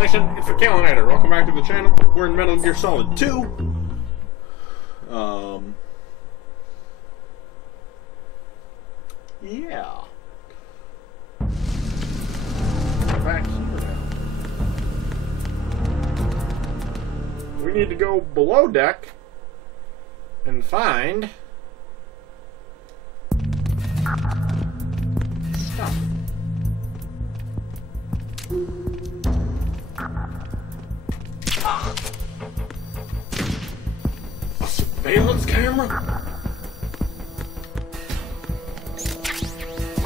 Nation, it's the Calinator. Welcome back to the channel. We're in Metal Gear Solid 2. Yeah. Back here now. We need to go below deck and find... Stop. A surveillance camera?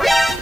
Yeah.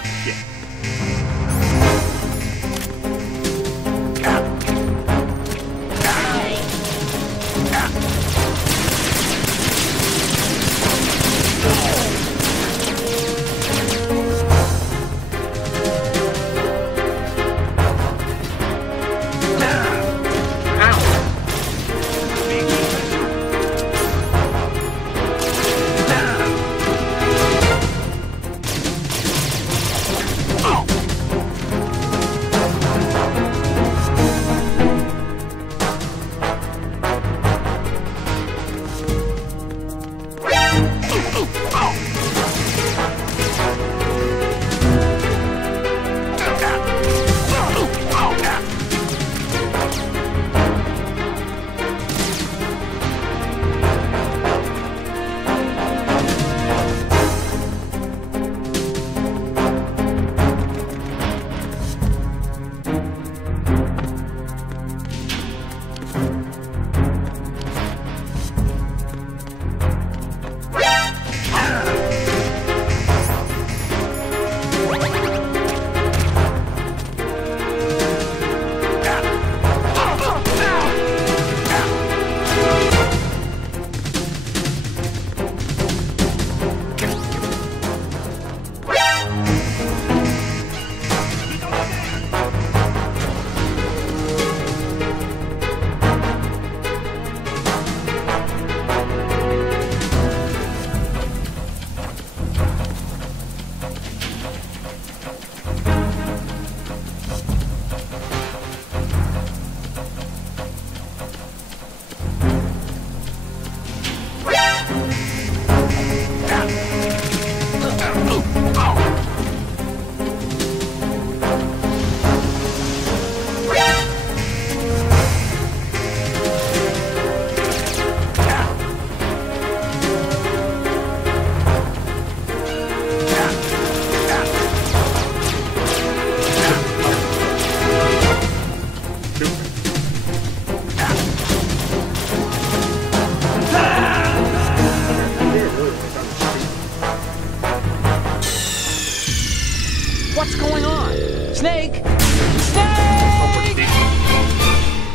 What's going on? Snake! Snake!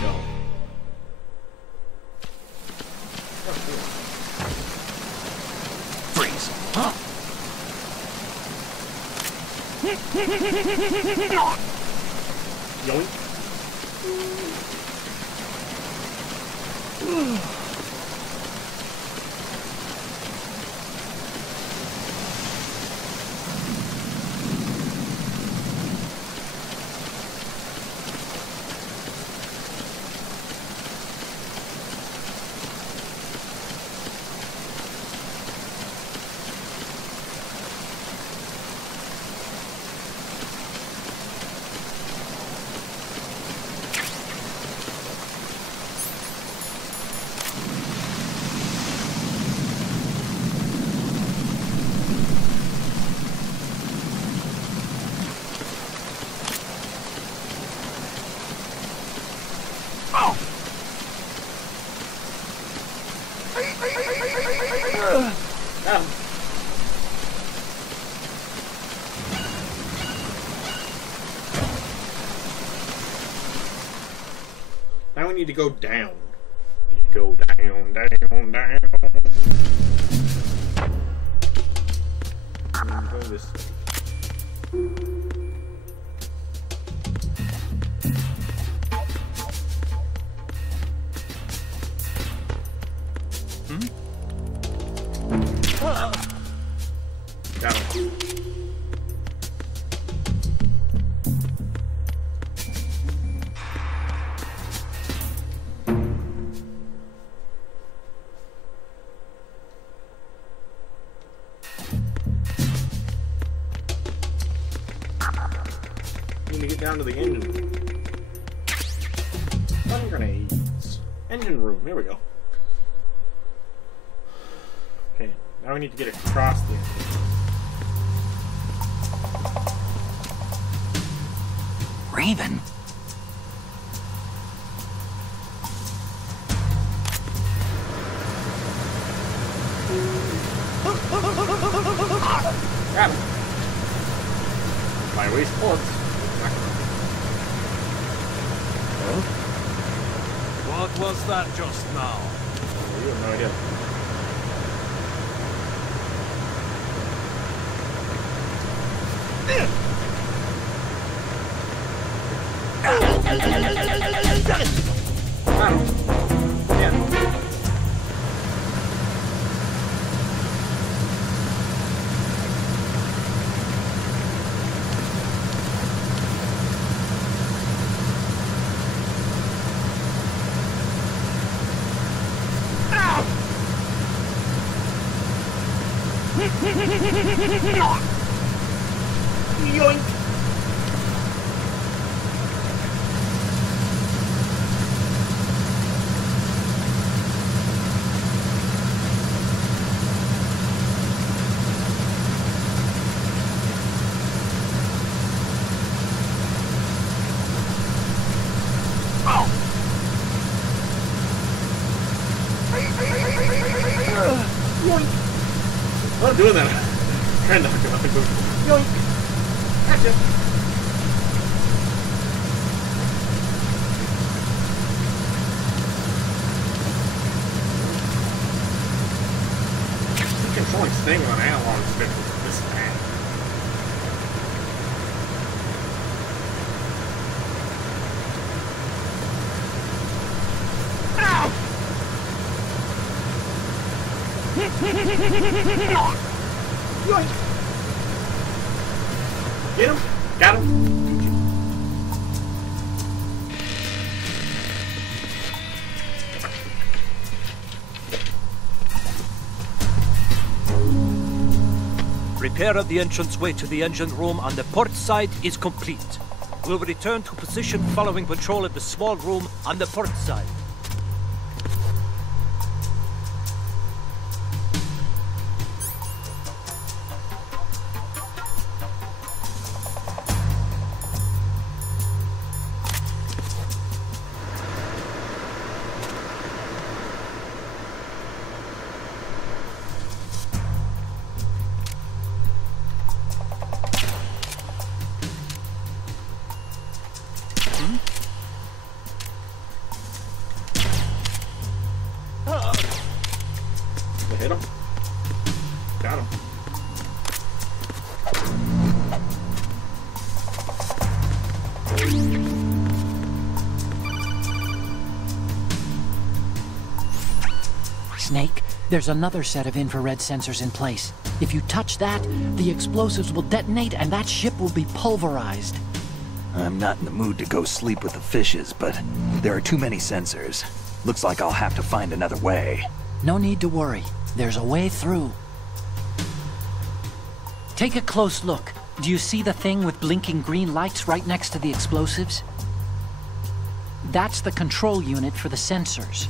No. Freeze! Huh? Yoink. Now we need to go down. Need to go down, down, down. Go this way. Got him. need to get down to the engine room. Stun grenades. Engine room. Here we go. Okay, now we need to get across the engine room. Raven. Got him. My waist bullets. What was that just now? Oh, you have no idea. Got him. Yeah. Yoink! I'm doing that. I'm trying to knock him out. Yoink! Gotcha! Controlling Sting on an analog stick is this bad. Yoink! Get him! Got him! Repair of the entranceway to the engine room on the port side is complete. We'll return to position following patrol of the small room on the port side. Hit him. Got him. Snake, there's another set of infrared sensors in place. If you touch that, the explosives will detonate and that ship will be pulverized. I'm not in the mood to go sleep with the fishes, but there are too many sensors. Looks like I'll have to find another way. No need to worry. There's a way through. Take a close look. Do you see the thing with blinking green lights right next to the explosives? That's the control unit for the sensors.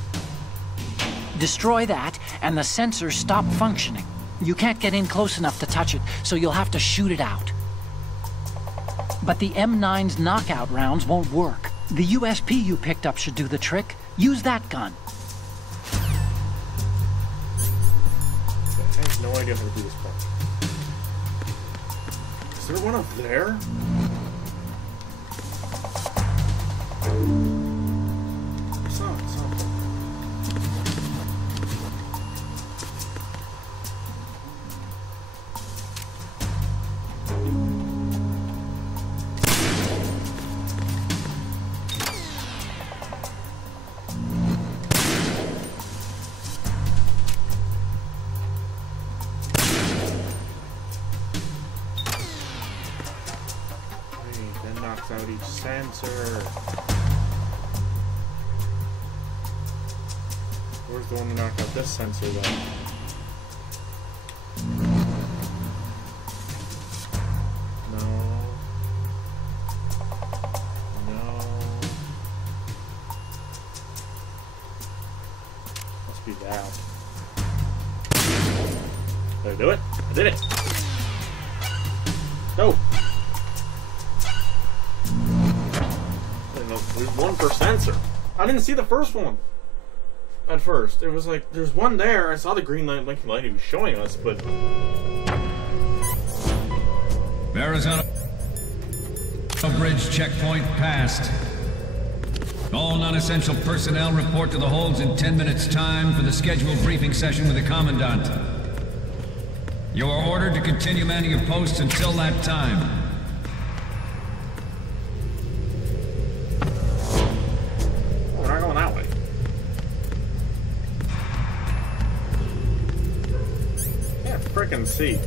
Destroy that, and the sensors stop functioning. You can't get in close enough to touch it, so you'll have to shoot it out. But the M9's knockout rounds won't work. The USP you picked up should do the trick. Use that gun. I have no idea how to do this part. Is there one up there? It's not. Knocks out each sensor. Where's the one that knocked out this sensor then? No. Yeah. Did I do it? I did it! No! There's one per sensor. I didn't see the first one at first. It was like, there's one there. I saw the green light, blinking light he was showing us, but... Arizona Bridge checkpoint passed. All non-essential personnel report to the holds in 10 minutes' time for the scheduled briefing session with the Commandant. You are ordered to continue manning your posts until that time. Oh, we're not going that way. Can't frickin' see.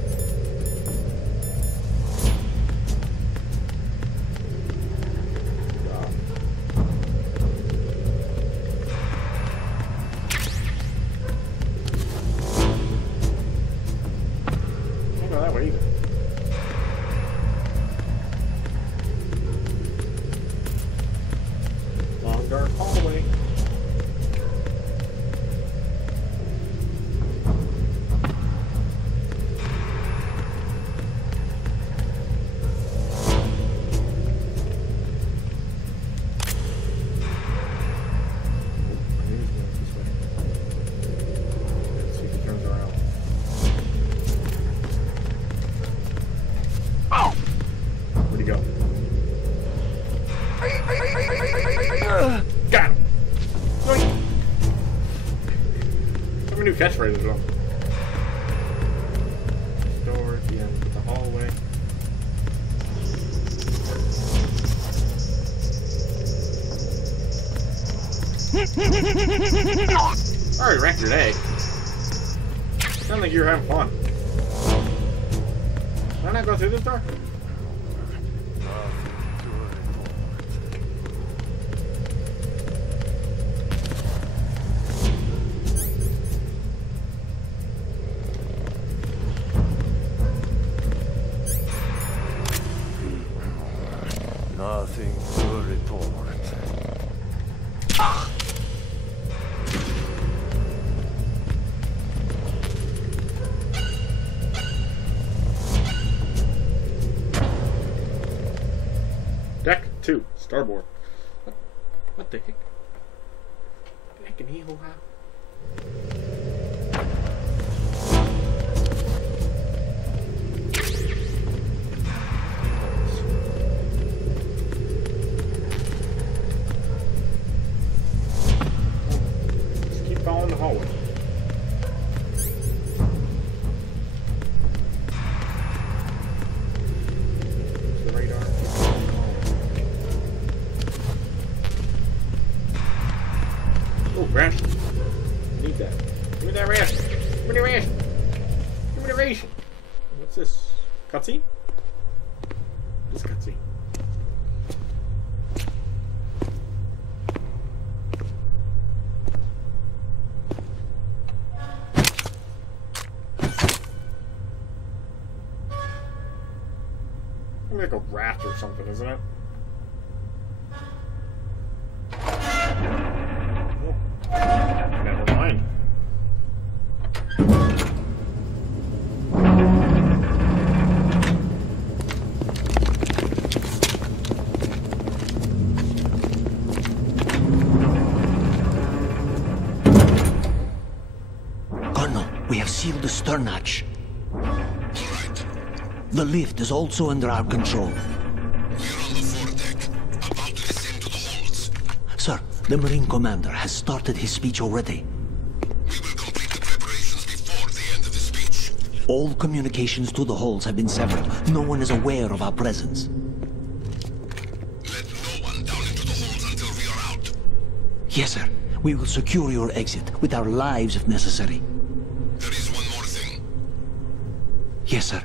Catchphrases on. Door at the end of the hallway. Alright, wrecked your day. Sound like you're having fun. Can I not go through this door? Nothing to report. Deck 2, starboard. What the heck? Deck and he have? Hallway. The radar. Oh, ration. I need that. Give me that ration. Give me the ration. Give me the ration. What's this? Cutscene? This cutscene. Like a raft or something, isn't it? Oh, never mind. Colonel, we have sealed the stern hatch. The lift is also under our control. We're on the foredeck, about to descend to the holds. Sir, the Marine Commander has started his speech already. We will complete the preparations before the end of the speech. All communications to the holds have been severed. No one is aware of our presence. Let no one down into the holds until we are out. Yes, sir. We will secure your exit with our lives if necessary. There is one more thing. Yes, sir.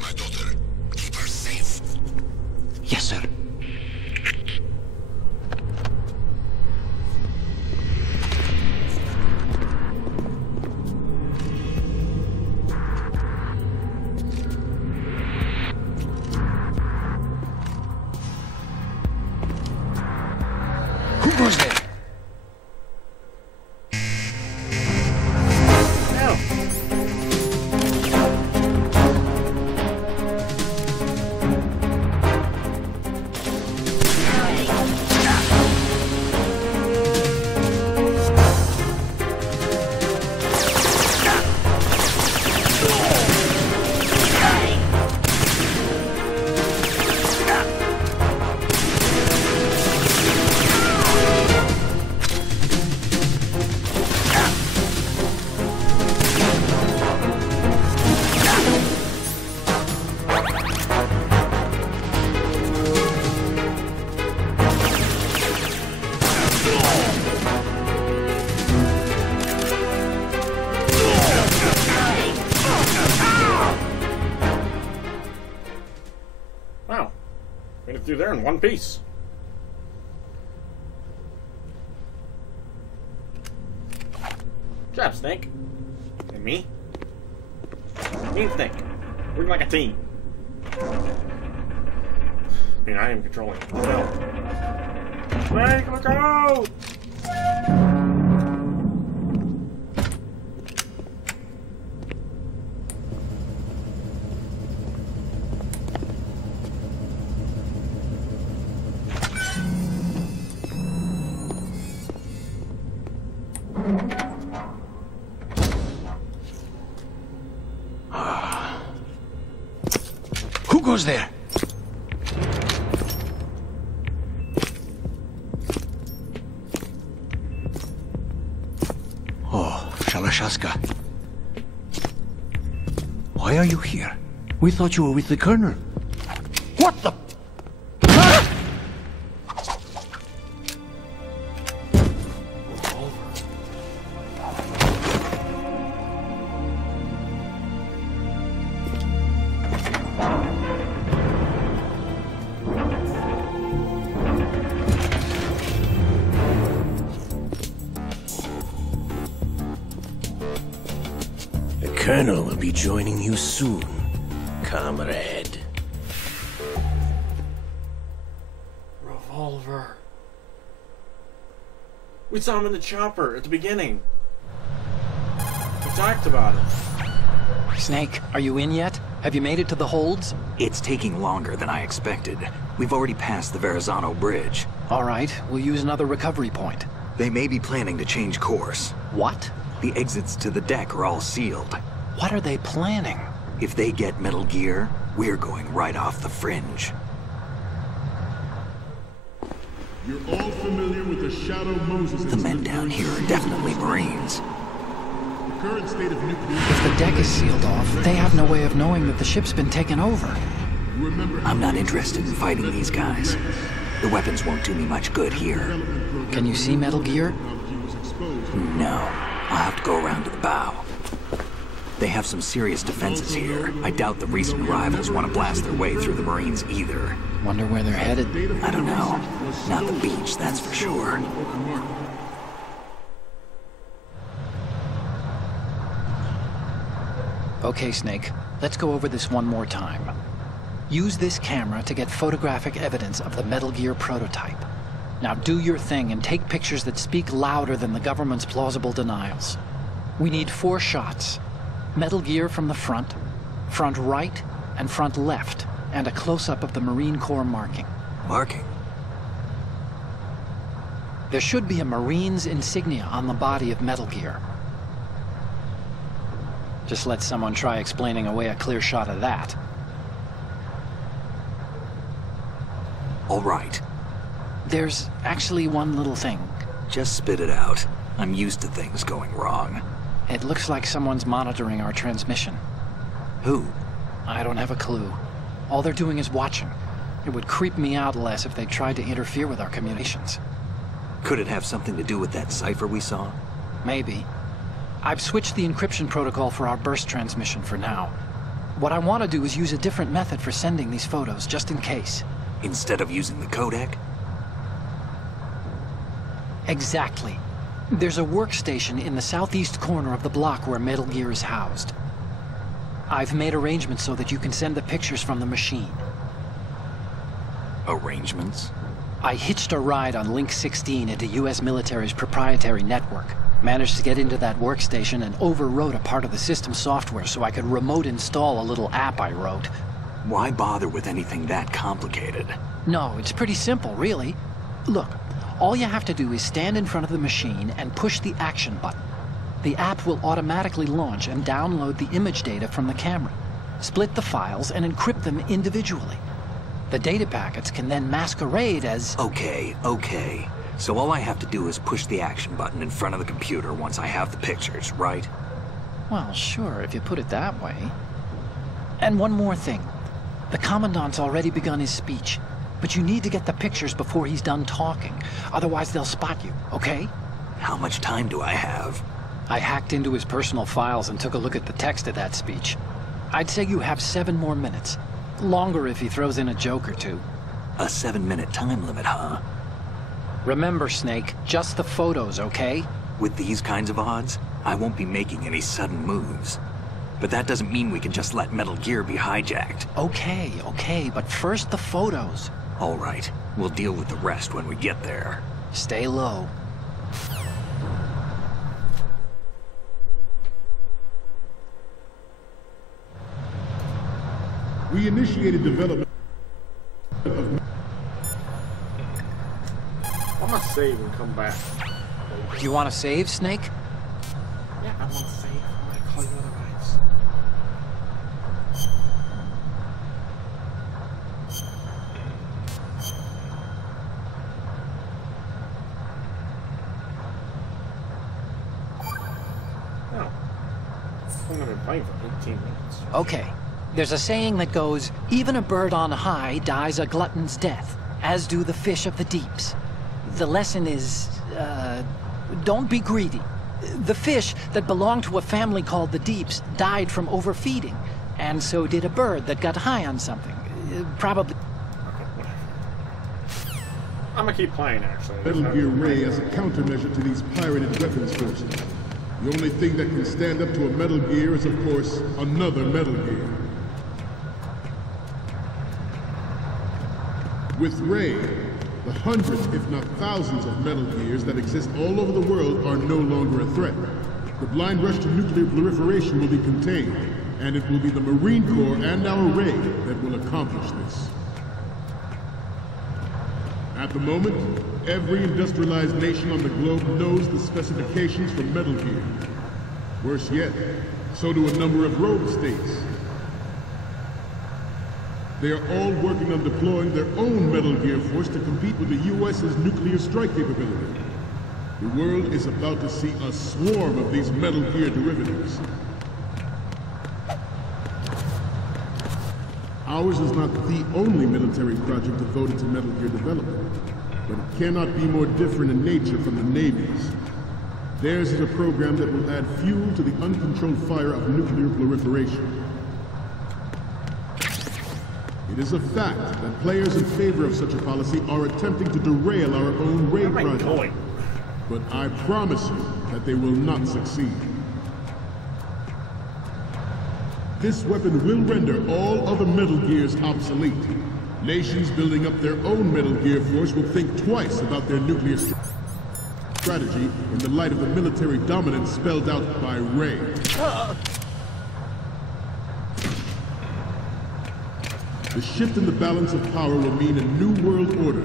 My daughter, keep her safe. Yes, sir. Who goes there? Made it through there in one piece. Good job, Snake. And me. Me and Snake. We're like a team. I mean, I am controlling it. Snake, look out! Who goes there? Oh, Shalashaska. Why are you here? We thought you were with the Colonel. What the? Colonel will be joining you soon, comrade. Revolver. We saw him in the chopper at the beginning. We talked about it. Snake, are you in yet? Have you made it to the holds? It's taking longer than I expected. We've already passed the Verrazano Bridge. All right, we'll use another recovery point. They may be planning to change course. What? The exits to the deck are all sealed. What are they planning? If they get Metal Gear, we're going right off the fringe. You're all familiar with the Shadow Moses The men down here are definitely Marines. The current state of nuclear... If the deck is sealed off, they have no way of knowing that the ship's been taken over. I'm not interested in fighting these guys. The weapons won't do me much good here. Can you see Metal Gear? No. I'll have to go around to the bow. They have some serious defenses here. I doubt the recent arrivals want to blast their way through the Marines either. Wonder where they're headed. I don't know. Not the beach, that's for sure. Okay, Snake. Let's go over this one more time. Use this camera to get photographic evidence of the Metal Gear prototype. Now do your thing and take pictures that speak louder than the government's plausible denials. We need 4 shots. Metal Gear from the front, front right, and front left, and a close-up of the Marine Corps marking. Marking? There should be a Marine's insignia on the body of Metal Gear. Just let someone try explaining away a clear shot of that. All right. There's actually one little thing. Just spit it out. I'm used to things going wrong. It looks like someone's monitoring our transmission. Who? I don't have a clue. All they're doing is watching. It would creep me out less if they tried to interfere with our communications. Could it have something to do with that cipher we saw? Maybe. I've switched the encryption protocol for our burst transmission for now. What I want to do is use a different method for sending these photos, just in case. Instead of using the codec? Exactly. There's a workstation in the southeast corner of the block where Metal Gear is housed. I've made arrangements so that you can send the pictures from the machine. Arrangements? I hitched a ride on Link 16 into US military's proprietary network. Managed to get into that workstation and overwrote a part of the system software so I could remote install a little app I wrote. Why bother with anything that complicated? No, it's pretty simple, really. Look, all you have to do is stand in front of the machine and push the action button. The app will automatically launch and download the image data from the camera, split the files, and encrypt them individually. The data packets can then masquerade as... Okay. So all I have to do is push the action button in front of the computer once I have the pictures, right? Well, sure, if you put it that way. And one more thing. The Commandant's already begun his speech, but you need to get the pictures before he's done talking. Otherwise, they'll spot you, okay? How much time do I have? I hacked into his personal files and took a look at the text of that speech. I'd say you have 7 more minutes. Longer if he throws in a joke or two. A 7-minute time limit, huh? Remember, Snake, just the photos, okay? With these kinds of odds, I won't be making any sudden moves. But that doesn't mean we can just let Metal Gear be hijacked. Okay, but first the photos. All right, we'll deal with the rest when we get there. Stay low. We initiated development of... I'm gonna save and come back. Do you want to save, Snake? Yeah, I want to save. I'm gonna call you otherwise. No. I'm gonna be playing for 18 minutes. Okay. There's a saying that goes, even a bird on high dies a glutton's death, as do the fish of the deeps. The lesson is, don't be greedy. The fish that belonged to a family called the Deeps died from overfeeding, and so did a bird that got high on something. Probably... I'm gonna keep playing, actually. Metal Gear Ray as a countermeasure to these pirated weapons forces. The only thing that can stand up to a Metal Gear is, of course, another Metal Gear. With Ray, the hundreds, if not thousands, of Metal Gears that exist all over the world are no longer a threat. The blind rush to nuclear proliferation will be contained, and it will be the Marine Corps and our Ray that will accomplish this. At the moment, every industrialized nation on the globe knows the specifications for Metal Gear. Worse yet, so do a number of rogue states. They are all working on deploying their own Metal Gear force to compete with the U.S.'s nuclear strike capability. The world is about to see a swarm of these Metal Gear derivatives. Ours is not the only military project devoted to Metal Gear development, but it cannot be more different in nature from the Navy's. Theirs is a program that will add fuel to the uncontrolled fire of nuclear proliferation. It is a fact that players in favor of such a policy are attempting to derail our own Ray project. But I promise you that they will not succeed. This weapon will render all other Metal Gears obsolete. Nations building up their own Metal Gear force will think twice about their nuclear strategy in the light of the military dominance spelled out by Ray. The shift in the balance of power will mean a new world order.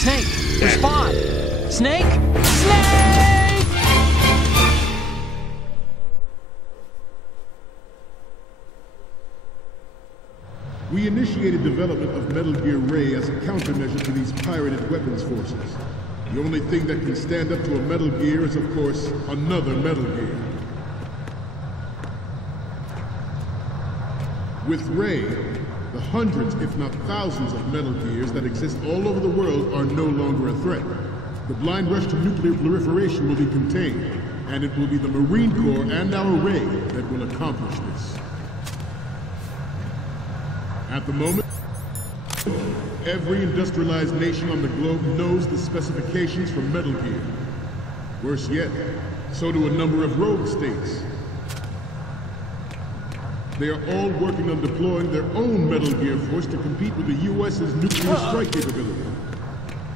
Snake, respond! Snake? Snake! We initiated development of Metal Gear Ray as a countermeasure to these pirated weapons forces. The only thing that can stand up to a Metal Gear is, of course, another Metal Gear. With Ray, the hundreds, if not thousands, of Metal Gears that exist all over the world are no longer a threat. The blind rush to nuclear proliferation will be contained, and it will be the Marine Corps and our Ray that will accomplish this. At the moment, every industrialized nation on the globe knows the specifications for Metal Gear. Worse yet, so do a number of rogue states. They are all working on deploying their own Metal Gear force to compete with the U.S.'s nuclear strike capability.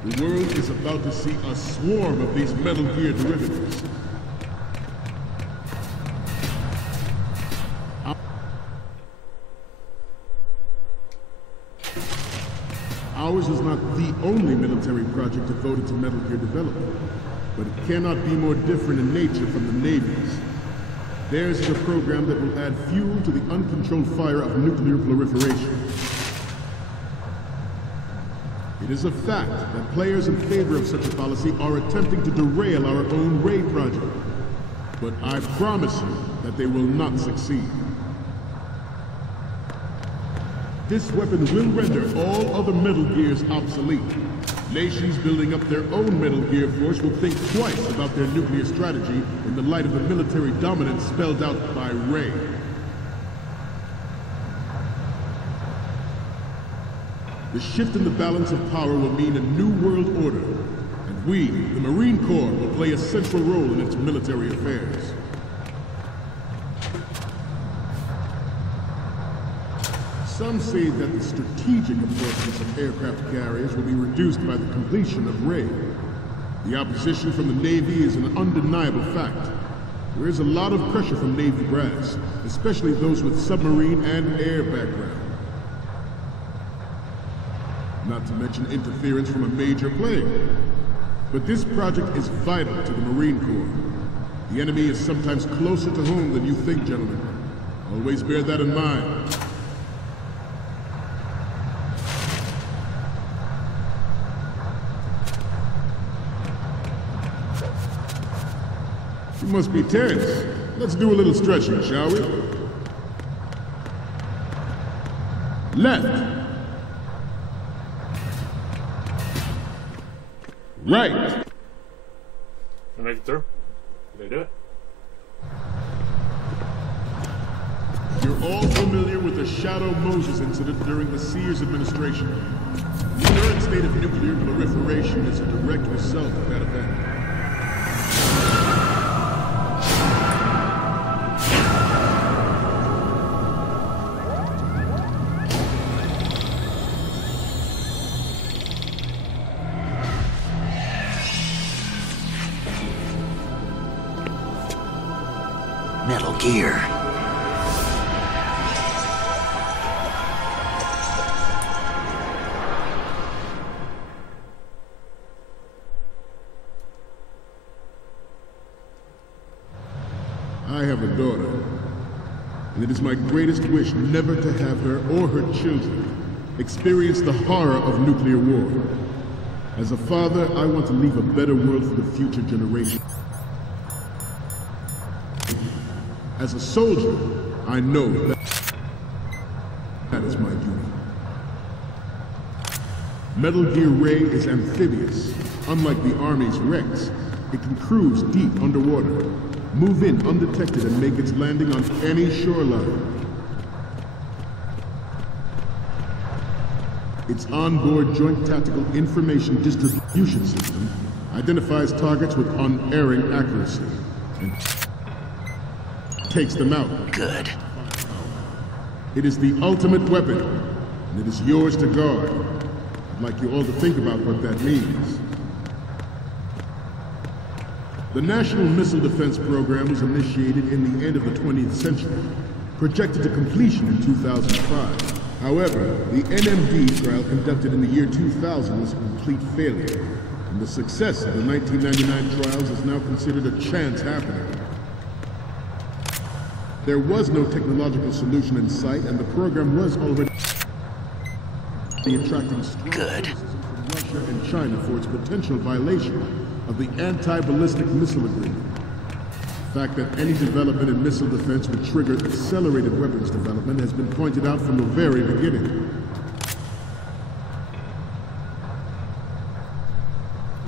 The world is about to see a swarm of these Metal Gear derivatives. Ours is not the only military project devoted to Metal Gear development, but it cannot be more different in nature from the Navy's. Theirs is a program that will add fuel to the uncontrolled fire of nuclear proliferation. It is a fact that players in favor of such a policy are attempting to derail our own Ray project. but I promise you that they will not succeed. This weapon will render all other Metal Gears obsolete. Nations building up their own Metal Gear force will think twice about their nuclear strategy in the light of the military dominance spelled out by Ray. The shift in the balance of power will mean a new world order, and we, the Marine Corps, will play a central role in its military affairs. Some say that the strategic importance of aircraft carriers will be reduced by the completion of Ray. The opposition from the Navy is an undeniable fact. There is a lot of pressure from Navy brass, especially those with submarine and air background. Not to mention interference from a major player. But this project is vital to the Marine Corps. The enemy is sometimes closer to home than you think, gentlemen. Always bear that in mind. You must be tense. Let's do a little stretching, shall we? Left. Right. Can I make it through? Can I do it? You're all familiar with the Shadow Moses incident during the Sears administration. The current state of nuclear proliferation is a direct result of that event. Metal Gear. I have a daughter, and it is my greatest wish never to have her or her children experience the horror of nuclear war. As a father, I want to leave a better world for the future generation. As a soldier, I know that is my duty. Metal Gear Ray is amphibious. Unlike the Army's Rex, it can cruise deep underwater, move in undetected, and make its landing on any shoreline. Its onboard Joint Tactical Information Distribution System identifies targets with unerring accuracy and takes them out. Good. It is the ultimate weapon, and it is yours to guard. I'd like you all to think about what that means. The National Missile Defense Program was initiated in the end of the 20th century, projected to completion in 2005. However, the NMD trial conducted in the year 2000 was a complete failure, and the success of the 1999 trials is now considered a chance happening. There was no technological solution in sight, and the program was already attracting strong criticism from Russia and China for its potential violation of the anti-ballistic missile agreement. The fact that any development in missile defense would trigger accelerated weapons development has been pointed out from the very beginning.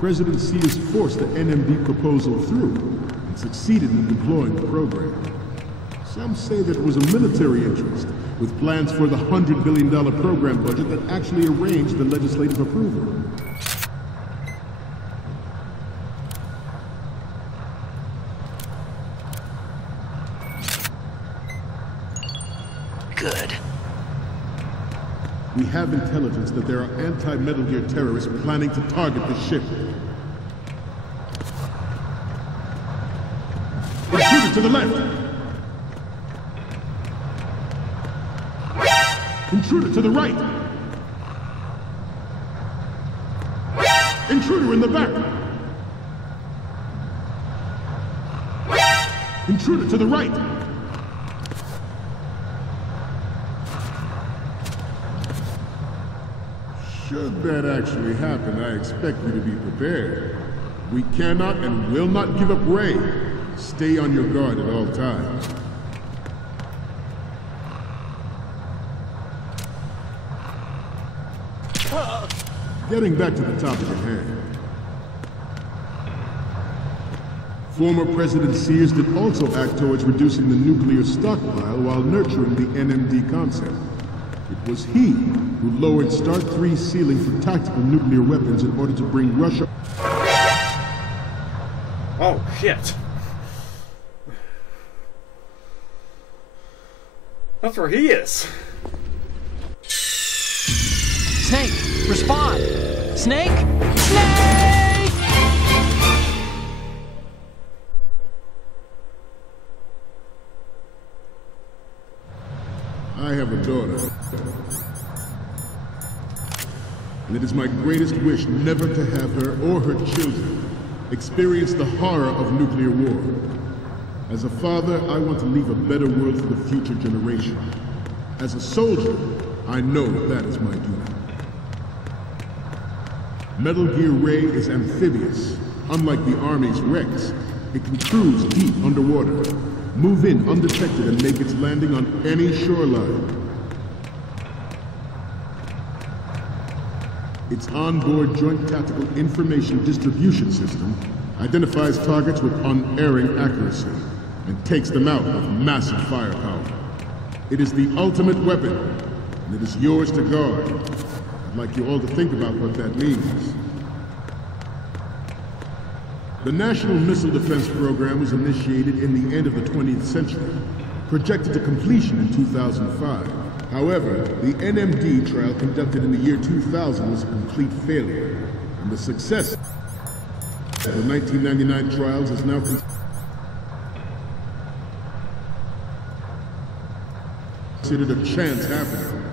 President Sears forced the NMD proposal through and succeeded in deploying the program. Some say that it was a military interest, with plans for the $100 billion program budget that actually arranged the legislative approval. Good. We have intelligence that there are anti-Metal Gear terrorists planning to target the ship. Intruder to the left! Intruder to the right! Intruder in the back! Intruder to the right! Should that actually happen, I expect you to be prepared. We cannot and will not give up Ray. Stay on your guard at all times. Getting back to the topic at hand. Former President Sears did also act towards reducing the nuclear stockpile while nurturing the NMD concept. It was he who lowered Start 3's ceiling for tactical nuclear weapons in order to bring Russia... Oh, shit. That's where he is. Snake, respond! Snake! Snake! I have a daughter. And it is my greatest wish never to have her or her children experience the horror of nuclear war. As a father, I want to leave a better world for the future generation. As a soldier, I know that is my duty. Metal Gear Ray is amphibious. Unlike the Army's Rex, it can cruise deep underwater, move in undetected, and make its landing on any shoreline. Its onboard Joint Tactical Information Distribution System identifies targets with unerring accuracy and takes them out with massive firepower. It is the ultimate weapon, and it is yours to guard. I'd like you all to think about what that means. The National Missile Defense Program was initiated in the end of the 20th century, projected to completion in 2005. However, the NMD trial conducted in the year 2000 was a complete failure, and the success of the 1999 trials is now considered a chance happening.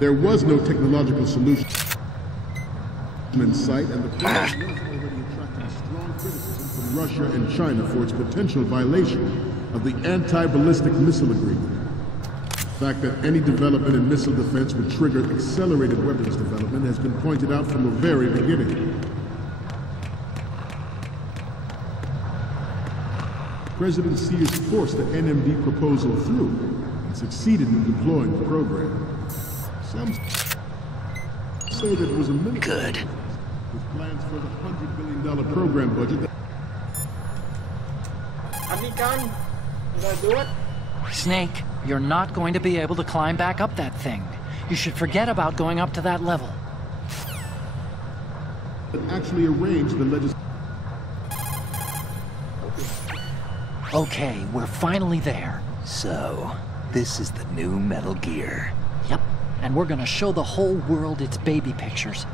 There was no technological solution in sight, and the program was already attracting strong criticism from Russia and China for its potential violation of the Anti-Ballistic Missile Agreement. The fact that any development in missile defense would trigger accelerated weapons development has been pointed out from the very beginning. President Sears forced the NMD proposal through and succeeded in deploying the program. Some say that it was a military with plans for the $100 billion program budget that... Gun? Did I do it? Snake, you're not going to be able to climb back up that thing. You should forget about going up to that level. Actually arranged the legislation. Okay, we're finally there. So, this is the new Metal Gear. Yep, and we're gonna show the whole world its baby pictures.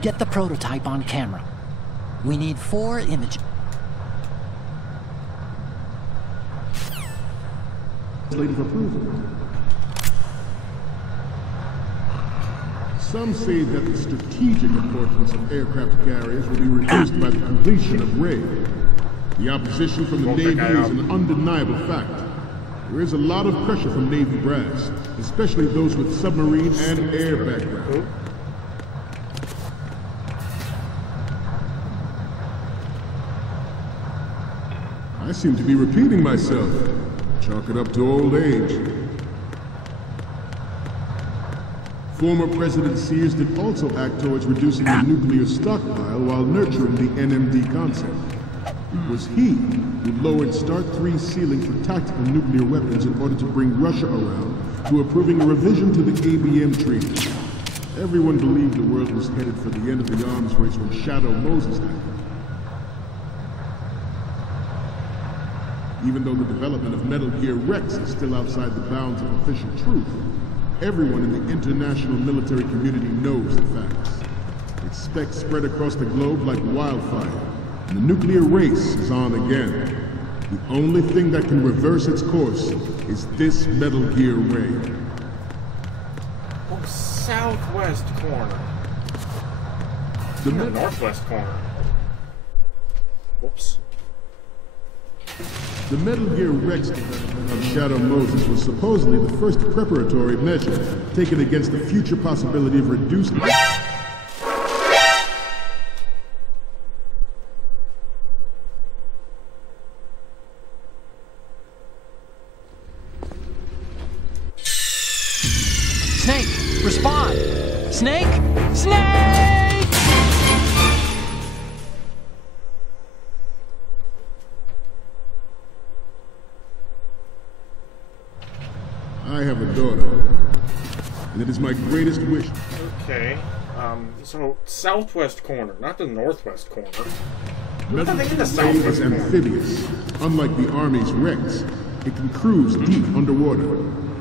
Get the prototype on camera. We need 4 images. Legislative approval. Some say that the strategic importance of aircraft carriers will be reduced by the completion of Ray. The opposition from the Navy is an undeniable fact. There is a lot of pressure from Navy brass, especially those with submarine and air background. I seem to be repeating myself. Chalk it up to old age. Former President Sears did also act towards reducing the nuclear stockpile while nurturing the NMD concept. It was he who lowered Start 3's ceiling for tactical nuclear weapons in order to bring Russia around to approving a revision to the ABM Treaty. Everyone believed the world was headed for the end of the arms race when Shadow Moses happened. Even though the development of Metal Gear Rex is still outside the bounds of official truth, everyone in the international military community knows the facts. Its specs spread across the globe like wildfire, and the nuclear race is on again. The only thing that can reverse its course is this Metal Gear Ray. Oh, southwest corner. The northwest corner. Whoops. The Metal Gear Rex development of Shadow Moses was supposedly the first preparatory measure taken against the future possibility of reducing... Snake, respond! Snake! Snake! I have a daughter, and it is my greatest wish. Okay, so southwest corner, not the northwest corner. Metal Nothing in the Gear southwest is corner. amphibious. Unlike the Army's Rex, it can cruise deep underwater.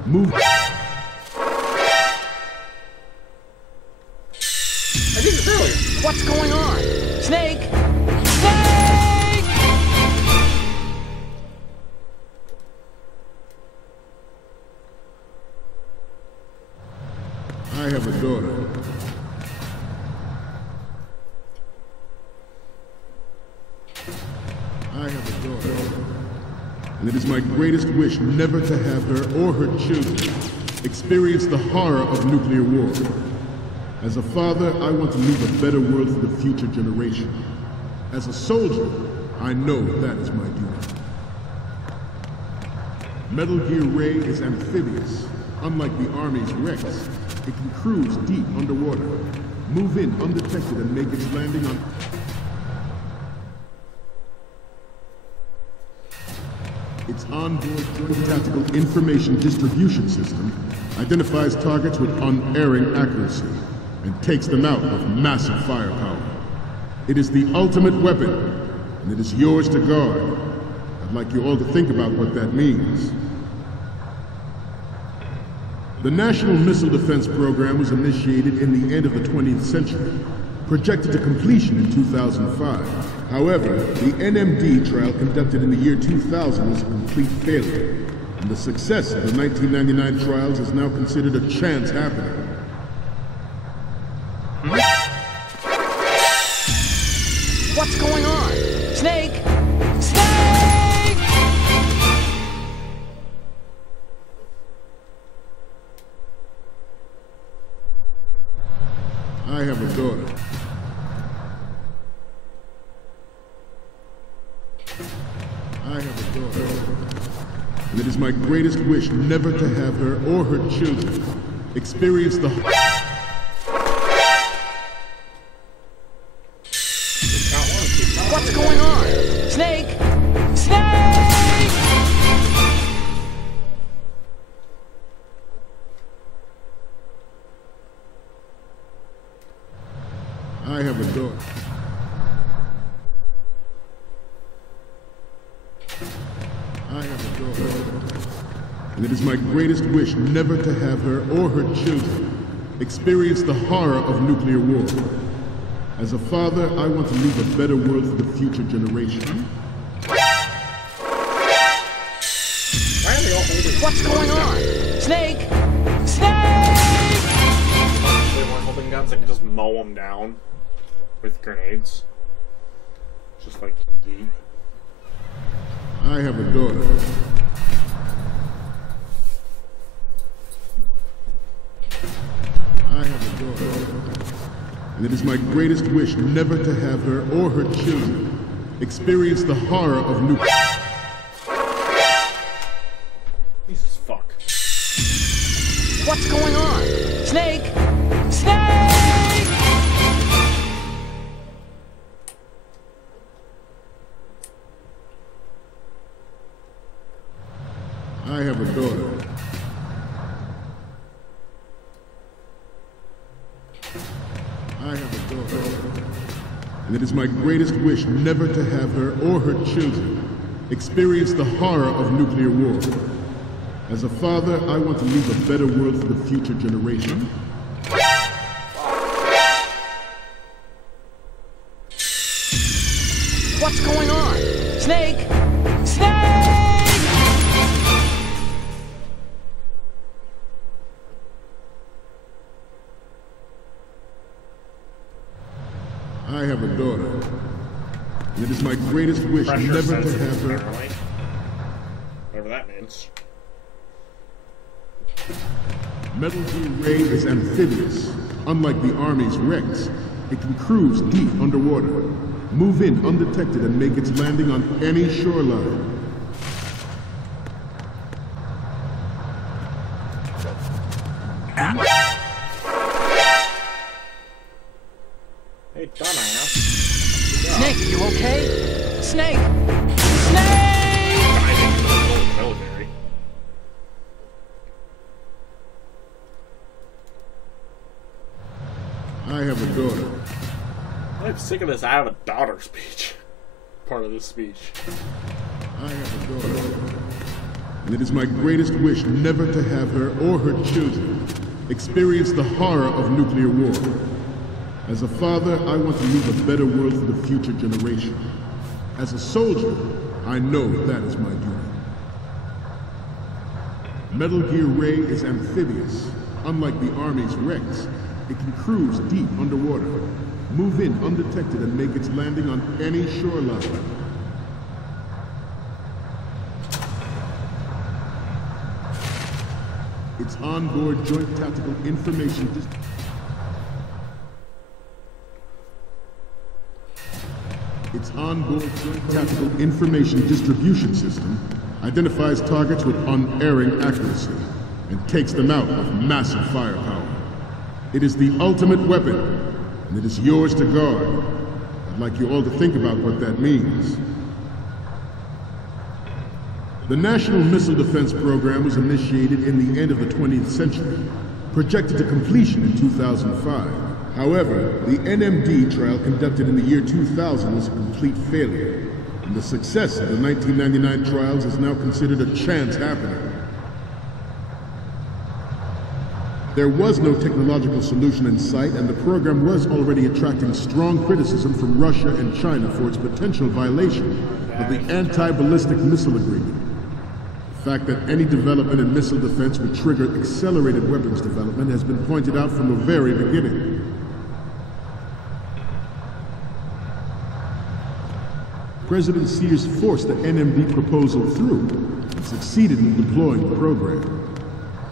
Move. I did this earlier. What's going on? Snake! Snake! I have a daughter. I have a daughter. And it is my greatest wish never to have her or her children experience the horror of nuclear war. As a father, I want to leave a better world for the future generation. As a soldier, I know that is my duty. Metal Gear Ray is amphibious. Unlike the Army's Rex, it can cruise deep underwater, move in undetected and make its landing on... Its onboard joint tactical information distribution system identifies targets with unerring accuracy and takes them out with massive firepower. It is the ultimate weapon, and it is yours to guard. I'd like you all to think about what that means. The National Missile Defense Program was initiated in the end of the 20th century, projected to completion in 2005. However, the NMD trial conducted in the year 2000 was a complete failure, and the success of the 1999 trials is now considered a chance happening. What's going on? Snake! Snake! I have a daughter. I have a daughter. And it is my greatest wish never to have her or her children experience the... What's going on? Snake! Snake! I have a daughter. I have a daughter. And it is my greatest wish never to have her or her children experience the horror of nuclear war. As a father, I want to leave a better world for the future generation. What's going on? Snake! Snake! They weren't holding guns, they could just mow them down with grenades. Just like yeet. I have a daughter. I have a daughter. And it is my greatest wish never to have her or her children experience the horror of nuclear... Jesus fuck. What's going on? Snake! Snake! I have a daughter. I have a daughter. And it is my greatest wish never to have her or her children experience the horror of nuclear war. As a father, I want to leave a better world for the future generation. What's going on? Snake! Snake! I have a daughter. And it is my greatest wish never to have her... Whatever that means. Metal Gear Ray is amphibious. Unlike the Army's Rex, it can cruise deep underwater, move in undetected and make its landing on any shoreline. okay? Snake! Snake! Military. I have a daughter. I'm sick of this I have a daughter speech. Part of this speech. I have a daughter. And it is my greatest wish never to have her or her children experience the horror of nuclear war. As a father, I want to leave a better world for the future generation. As a soldier, I know that is my duty. Metal Gear Ray is amphibious. Unlike the Army's Rex, it can cruise deep underwater, move in undetected, and make its landing on any shoreline. Its onboard Joint Tactical Information Distribution System identifies targets with unerring accuracy and takes them out with massive firepower. It is the ultimate weapon, and it is yours to guard. I'd like you all to think about what that means. The National Missile Defense Program was initiated in the end of the 20th century, projected to completion in 2005. However, the NMD trial conducted in the year 2000 was a complete failure, and the success of the 1999 trials is now considered a chance happening. There was no technological solution in sight, and the program was already attracting strong criticism from Russia and China for its potential violation of the Anti-Ballistic Missile Agreement. The fact that any development in missile defense would trigger accelerated weapons development has been pointed out from the very beginning. President Sears forced the NMD proposal through and succeeded in deploying the program.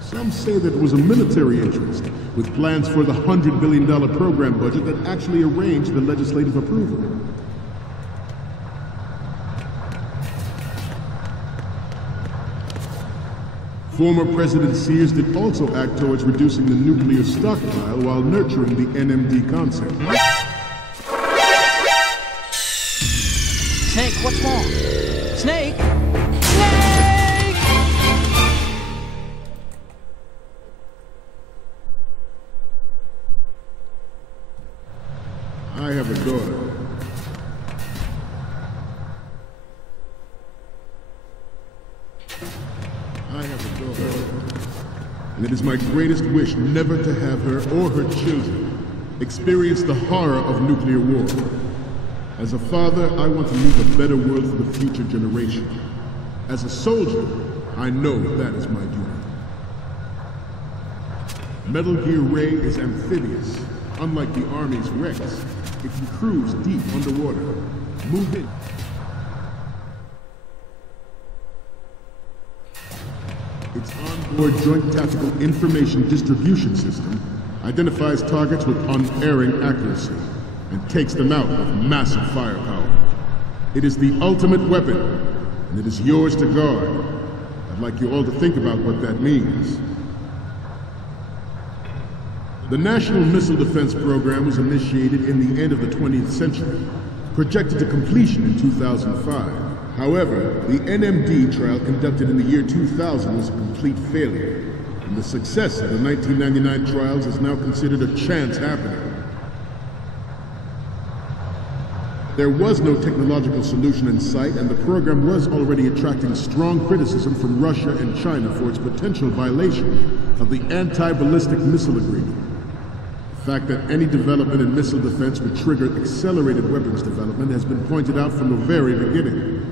Some say that it was a military interest, with plans for the $100 billion program budget that actually arranged the legislative approval. Former President Sears did also act towards reducing the nuclear stockpile while nurturing the NMD concept. Snake, what's wrong? Snake! Snake! I have a daughter. And it is my greatest wish never to have her or her children experience the horror of nuclear war. As a father, I want to leave a better world for the future generation. As a soldier, I know that is my duty. Metal Gear Ray is amphibious. Unlike the Army's Rex, it can cruise deep underwater, move in. Its onboard Joint Tactical Information Distribution System identifies targets with unerring accuracy and takes them out with massive firepower. It is the ultimate weapon, and it is yours to guard. I'd like you all to think about what that means. The National Missile Defense Program was initiated in the end of the 20th century, projected to completion in 2005. However, the NMD trial conducted in the year 2000 was a complete failure, and the success of the 1999 trials is now considered a chance happening. There was no technological solution in sight, and the program was already attracting strong criticism from Russia and China for its potential violation of the Anti-Ballistic Missile Agreement. The fact that any development in missile defense would trigger accelerated weapons development has been pointed out from the very beginning.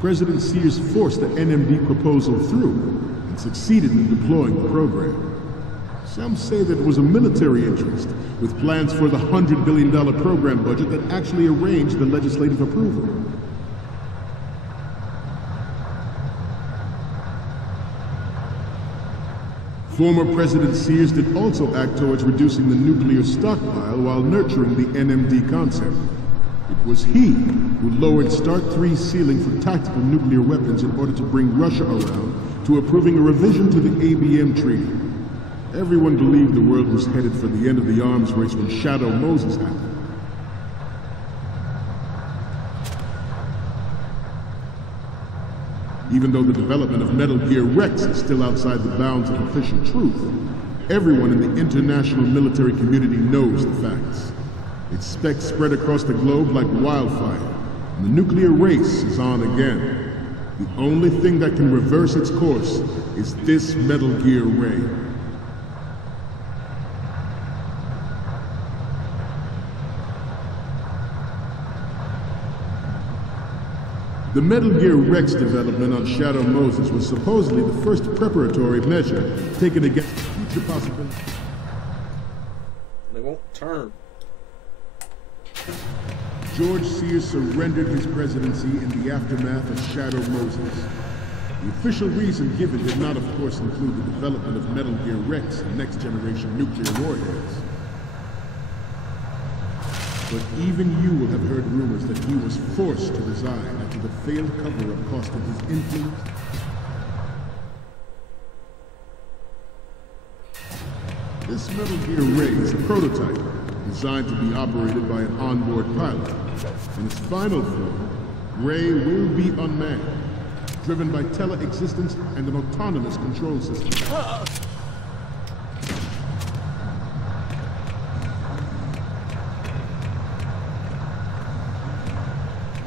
President Sears forced the NMD proposal through and succeeded in deploying the program. Some say that it was a military interest, with plans for the $100 billion program budget that actually arranged the legislative approval. Former President Sears did also act towards reducing the nuclear stockpile while nurturing the NMD concept. It was he who lowered Start 3's ceiling for tactical nuclear weapons in order to bring Russia around to approving a revision to the ABM Treaty. Everyone believed the world was headed for the end of the arms race when Shadow Moses happened. Even though the development of Metal Gear Rex is still outside the bounds of official truth, everyone in the international military community knows the facts. Its specs spread across the globe like wildfire, and the nuclear race is on again. The only thing that can reverse its course is this Metal Gear Ray. The Metal Gear Rex development on Shadow Moses was supposedly the first preparatory measure taken against future possibilities. They won't turn. George Sears surrendered his presidency in the aftermath of Shadow Moses. The official reason given did not, of course, include the development of Metal Gear Rex and next-generation nuclear warheads. But even you will have heard rumors that he was forced to resign after the failed cover-up costed his influence. This Metal Gear Ray is a prototype, designed to be operated by an onboard pilot. In its final form, Ray will be unmanned, driven by tele-existence and an autonomous control system.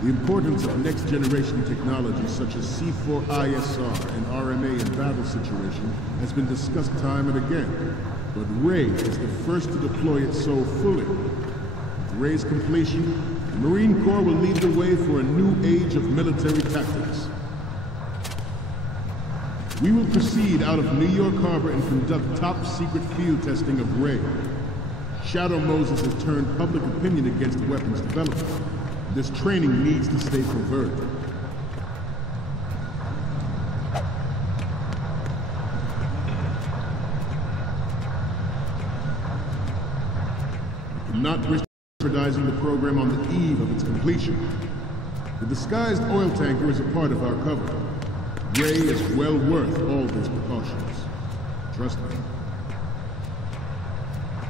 The importance of next-generation technology such as C4ISR and RMA in battle situation has been discussed time and again, but Ray is the first to deploy it so fully. With Ray's completion, the Marine Corps will lead the way for a new age of military tactics. We will proceed out of New York Harbor and conduct top-secret field testing of Ray. Shadow Moses has turned public opinion against weapons development. This training needs to stay covert. We cannot risk jeopardizing the program on the eve of its completion. The disguised oil tanker is a part of our cover. Ray is well worth all these precautions. Trust me.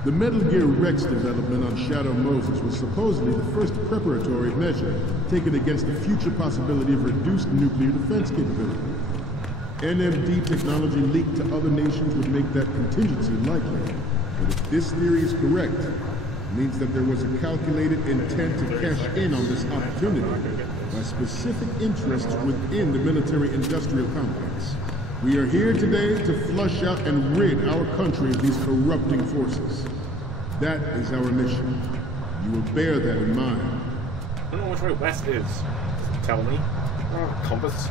The Metal Gear Rex development on Shadow Moses was supposedly the first preparatory measure taken against the future possibility of reduced nuclear defense capability. NMD technology leaked to other nations would make that contingency likely. But if this theory is correct, it means that there was a calculated intent to cash in on this opportunity by specific interests within the military-industrial complex. We are here today to flush out and rid our country of these corrupting forces. That is our mission. You will bear that in mind. I don't know which way west is. Tell me. I don't have a compass.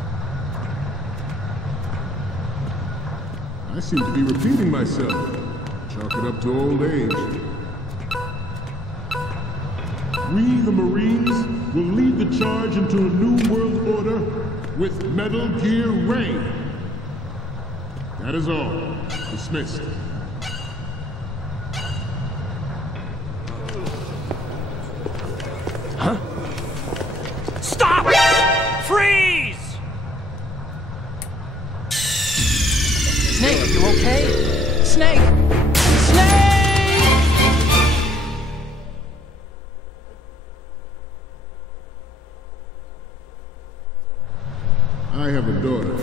I seem to be repeating myself. Chalk it up to old age. We, the Marines, will lead the charge into a new world order with Metal Gear Ray. That is all. Dismissed. Huh? Stop! Freeze! Snake, are you okay? Snake! Snake! I have a daughter.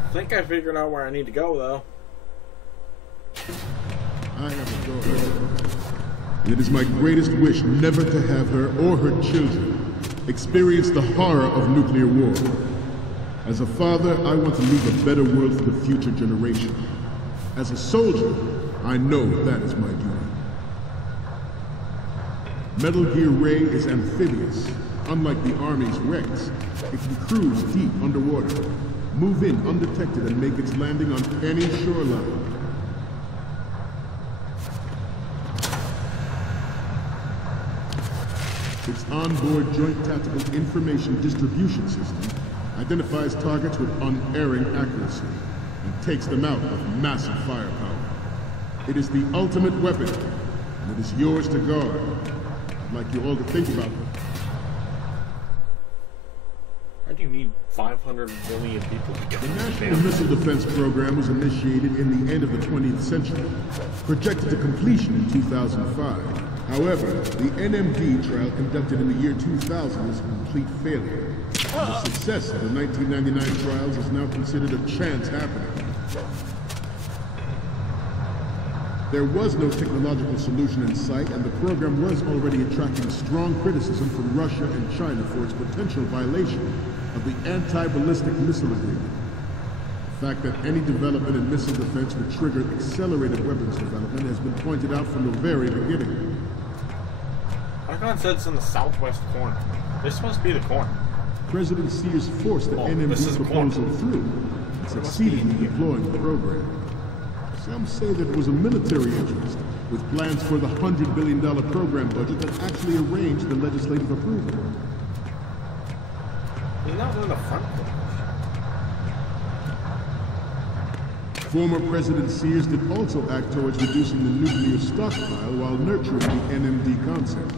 I think I figured out where I need to go, though. I have a daughter. And it is my greatest wish never to have her or her children experience the horror of nuclear war. As a father, I want to leave a better world for the future generation. As a soldier, I know that is my duty. Metal Gear Ray is amphibious. Unlike the Army's Rex, it can cruise deep underwater, move in undetected, and make its landing on any shoreline. Its onboard Joint Tactical Information Distribution System identifies targets with unerring accuracy and takes them out with massive firepower. It is the ultimate weapon, and it is yours to guard. I'd like you all to think about it. How'd do you need 500 million people to get The National Missile Defense Program was initiated in the end of the 20th century, projected to completion in 2005. However, the NMD trial conducted in the year 2000 was a complete failure. The success of the 1999 trials is now considered a chance happening. There was no technological solution in sight, and the program was already attracting strong criticism from Russia and China for its potential violation of the anti-ballistic missile agreement. The fact that any development in missile defense would trigger accelerated weapons development has been pointed out from the very beginning. Icon said it's in the southwest corner. This supposed to be the corner. President Sears forced the NMD proposal through and succeeded in deploying the program. Some say that it was a military interest, with plans for the $100 billion program budget that actually arranged the legislative approval. He's not in the front. Former President Sears did also act towards reducing the nuclear stockpile while nurturing the NMD concept.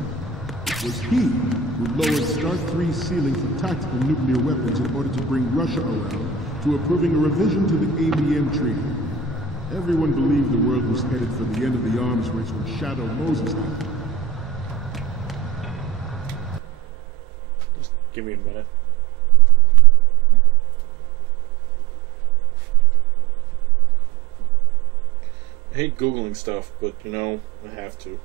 It was he who lowered Start 3's ceiling for tactical nuclear weapons in order to bring Russia around to approving a revision to the ABM treaty. Everyone believed the world was headed for the end of the arms race when Shadow Moses happened. Just give me a minute. I hate Googling stuff, but you know, I have to.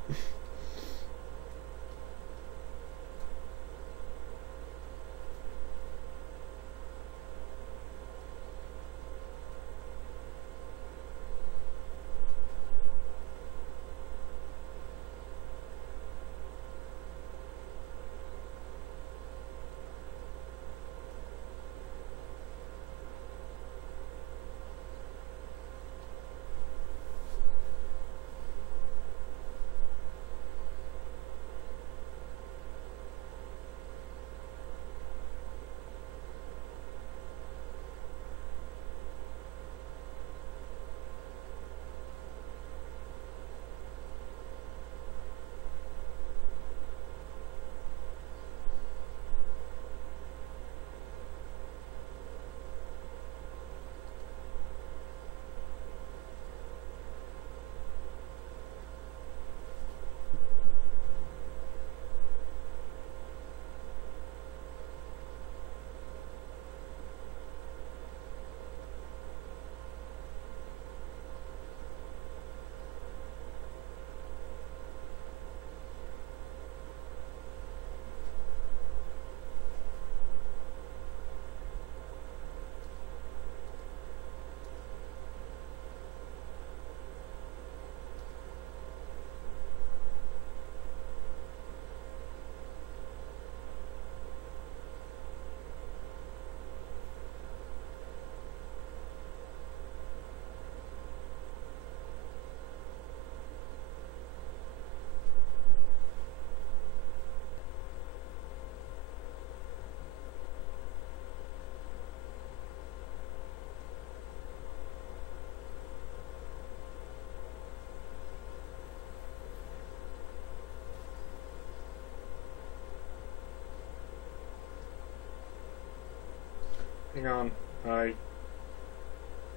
Hang on.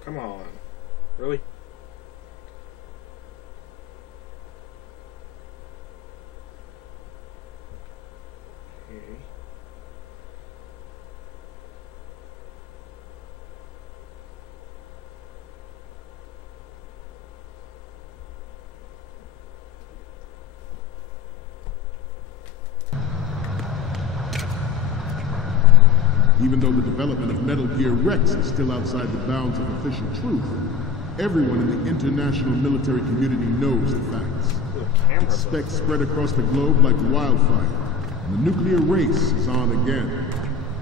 Come on. Really? Okay. Even though the development of Metal Gear Rex is still outside the bounds of official truth, everyone in the international military community knows the facts. Its specs spread across the globe like wildfire, and the nuclear race is on again.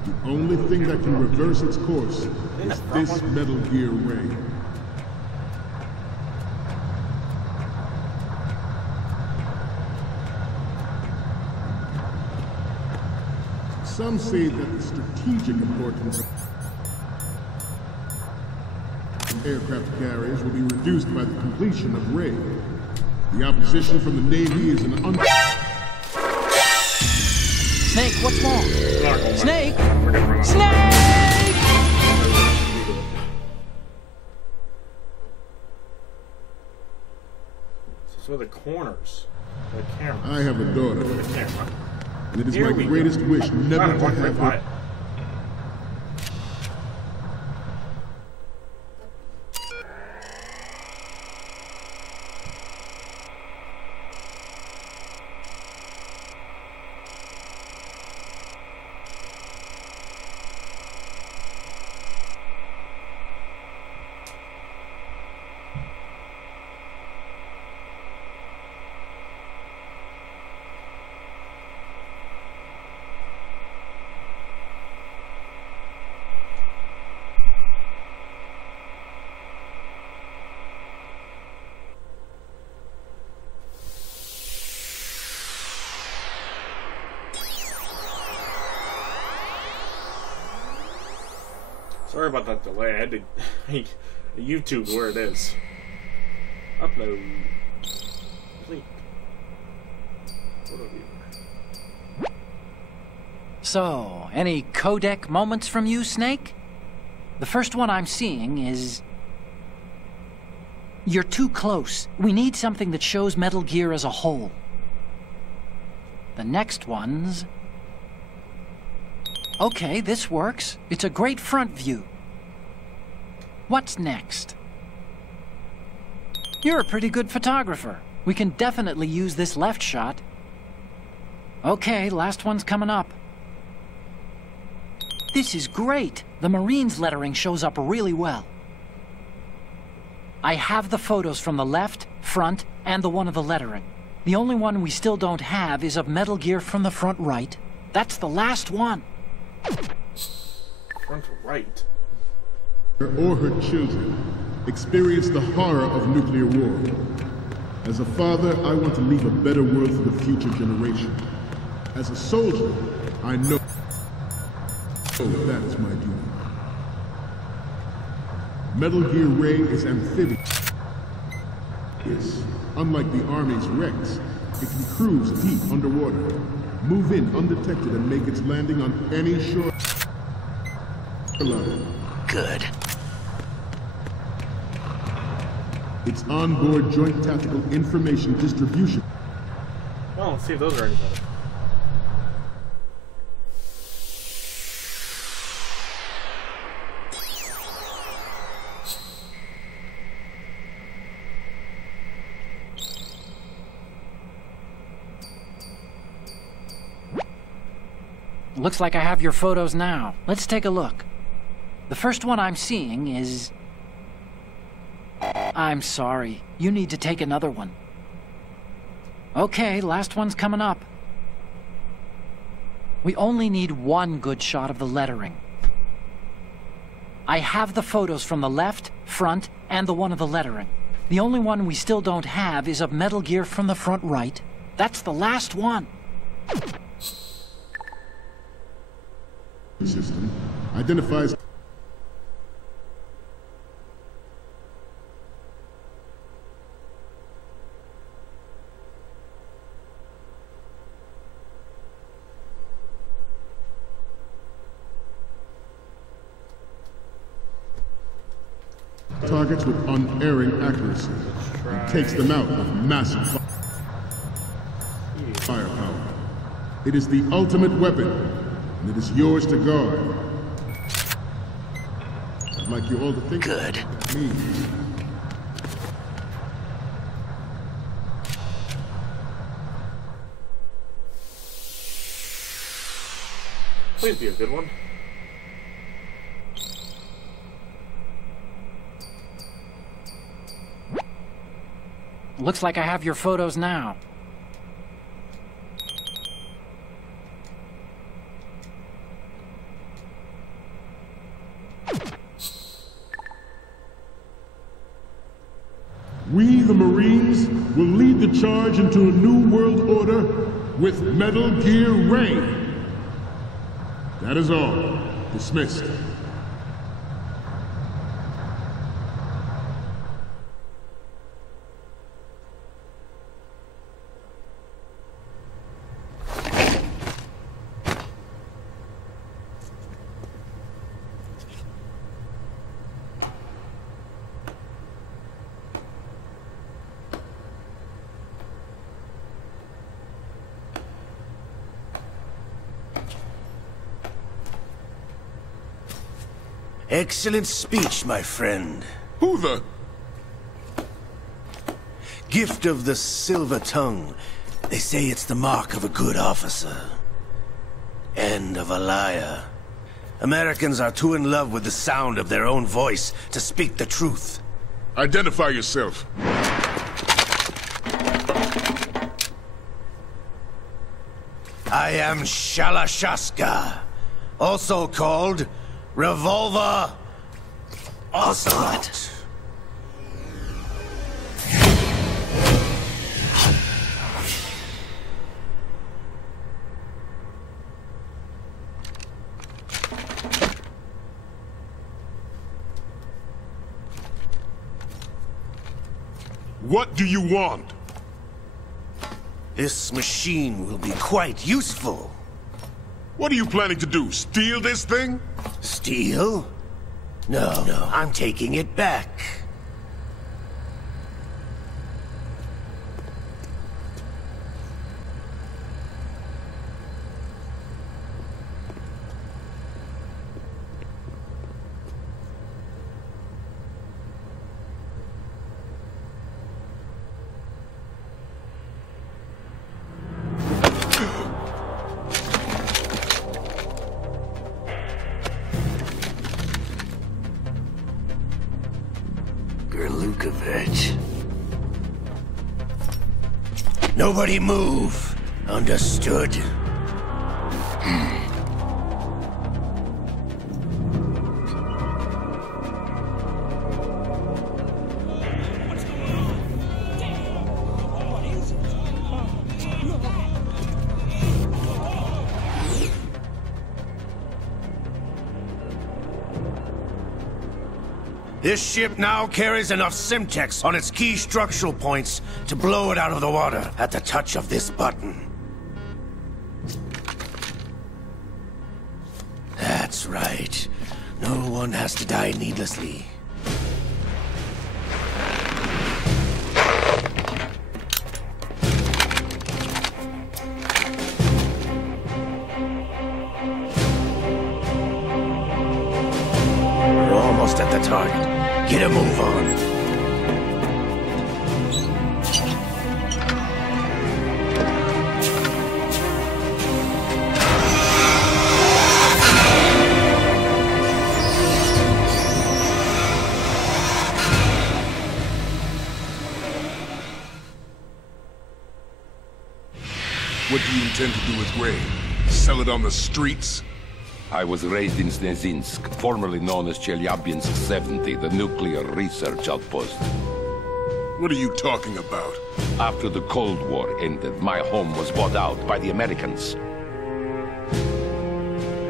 The only thing that can reverse its course is this Metal Gear ray. Some say that the strategic importance of aircraft carriers will be reduced by the completion of Ray. The opposition from the Navy is an Snake, what's wrong? Snake! We're gonna run out. Snake! So the corners. The camera. I have a daughter, The camera. and it is Here my we go. greatest wish never to have her. Sorry about that delay. I had to YouTube where it is. Upload. Complete. Photo viewer. So, any codec moments from you, Snake? The first one I'm seeing is... You're too close. We need something that shows Metal Gear as a whole. The next one's... Okay, this works. It's a great front view. What's next? You're a pretty good photographer. We can definitely use this left shot. Okay, last one's coming up. This is great. The Marines lettering shows up really well. I have the photos from the left, front, and the one of the lettering. The only one we still don't have is of Metal Gear from the front right. That's the last one. Front right. Or her children experience the horror of nuclear war. As a father, I want to leave a better world for the future generation. As a soldier, I know that is my duty. Metal Gear Ray is amphibious. Unlike the Army's Rex, it can cruise deep underwater, move in undetected, and make its landing on any shore. Good. Its onboard joint tactical information distribution. Well, let's see if those are any better. Looks like I have your photos now. Let's take a look. The first one I'm seeing is... I'm sorry. You need to take another one. Okay, last one's coming up. We only need one good shot of the lettering. I have the photos from the left, front, and the one of the lettering. The only one we still don't have is of Metal Gear from the front right. That's the last one. System identifies targets with unerring accuracy and takes them out with massive firepower. It is the ultimate weapon, and it is yours to guard. I'd like you all to think Good. what that means. Please be a good one. Looks like I have your photos now. We, the Marines, will lead the charge into a new world order with Metal Gear Ray. That is all. Dismissed. Excellent speech, my friend. Who the... Gift of the silver tongue. They say it's the mark of a good officer. And of a liar. Americans are too in love with the sound of their own voice to speak the truth. Identify yourself. I am Shalashaska, also called Revolver Ocelot. What do you want? This machine will be quite useful. What are you planning to do? Steal this thing? Steal? No, I'm taking it back. Nobody move. Understood? This ship now carries enough Simtex on its key structural points to blow it out of the water at the touch of this button. That's right. No one has to die needlessly. We're almost at the target. Get a move on. What do you intend to do with Ray? Sell it on the streets? I was raised in Snezinsk, formerly known as Chelyabinsk 70, the nuclear research outpost. What are you talking about? After the Cold War ended, my home was bought out by the Americans.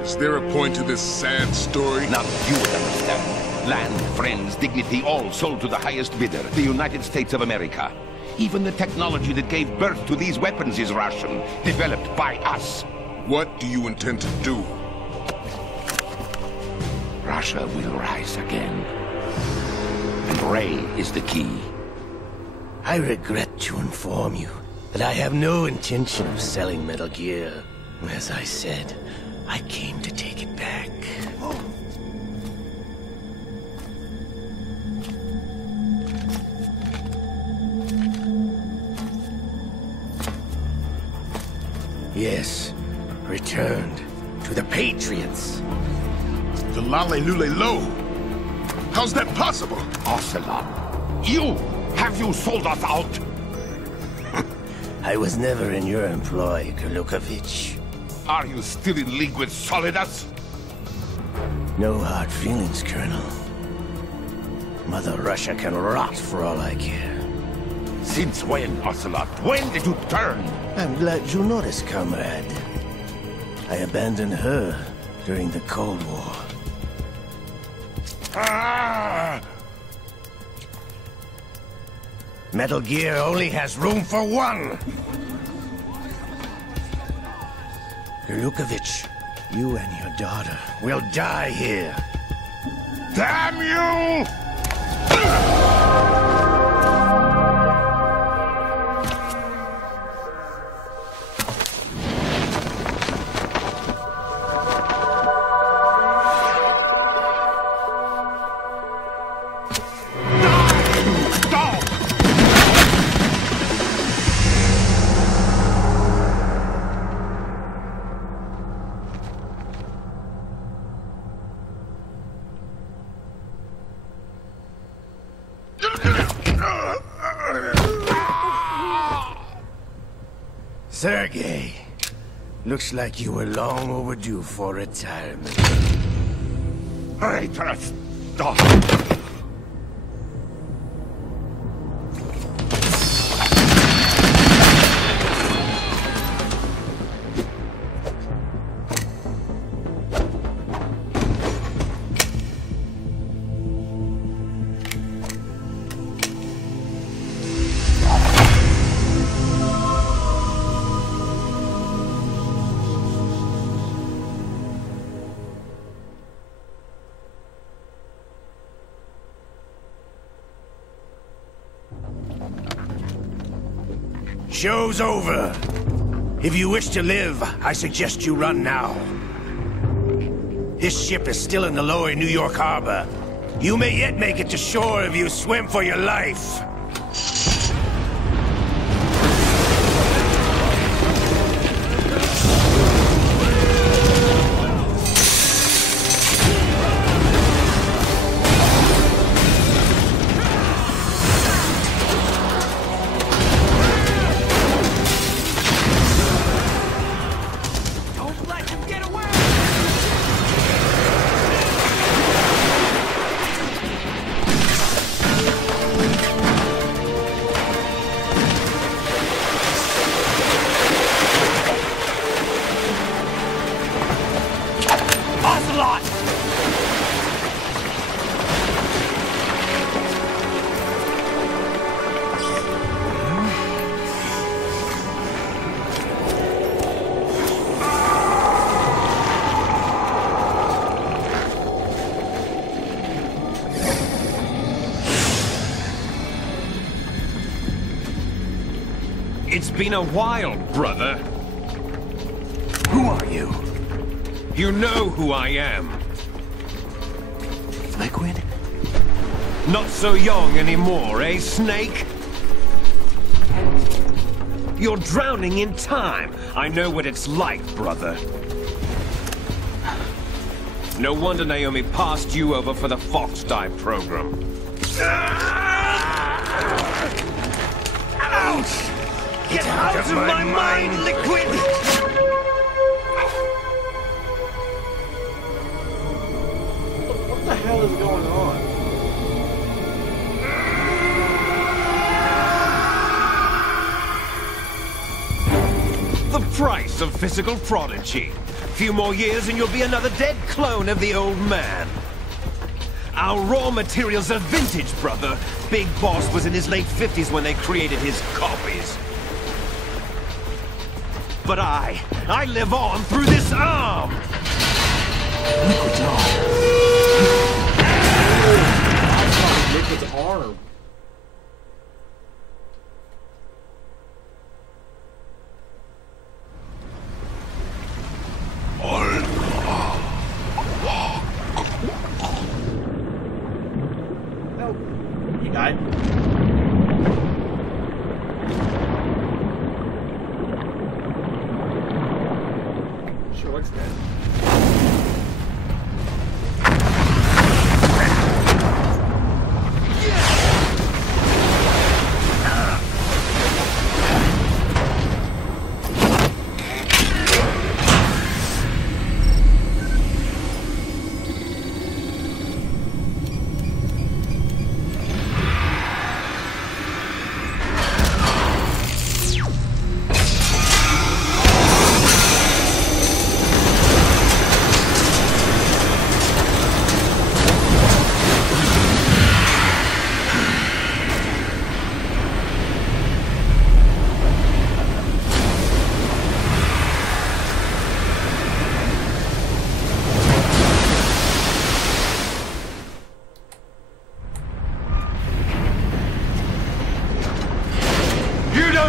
Is there a point to this sad story? Now you would understand. Land, friends, dignity, all sold to the highest bidder, the United States of America. Even the technology that gave birth to these weapons is Russian, developed by us. What do you intend to do? Russia will rise again. And Ray is the key. I regret to inform you that I have no intention of selling Metal Gear. As I said, I came to take it back. Yes, returned to the Patriots. The Lale Lule Lo? How's that possible? Ocelot, have you sold us out? I was never in your employ, Kurlukovich. Are you still in league with Solidus? No hard feelings, Colonel. Mother Russia can rot for all I care. Since when, Ocelot? When did you turn? I'm glad you noticed, comrade. I abandoned her during the Cold War. Ah! Metal Gear only has room for one! Kurlukovich, you and your daughter will die here. Damn you! Sergei, looks like you were long overdue for retirement. Traitorous dog! Show's over. If you wish to live, I suggest you run now. This ship is still in the lower New York harbor. You may yet make it to shore if you swim for your life. It's been a while, brother. Who are you? You know who I am. Liquid? Not so young anymore, eh, Snake? You're drowning in time. I know what it's like, brother. No wonder Naomi passed you over for the Fox Dive program. Ouch! Get out of my mind, Liquid! What the hell is going on? The price of physical prodigy. Few more years and you'll be another dead clone of the old man. Our raw materials are vintage, brother. Big Boss was in his late 50s when they created his copies. But I live on through this arm! Liquid's arm. Liquid's arm. No. He died. Sure looks dead.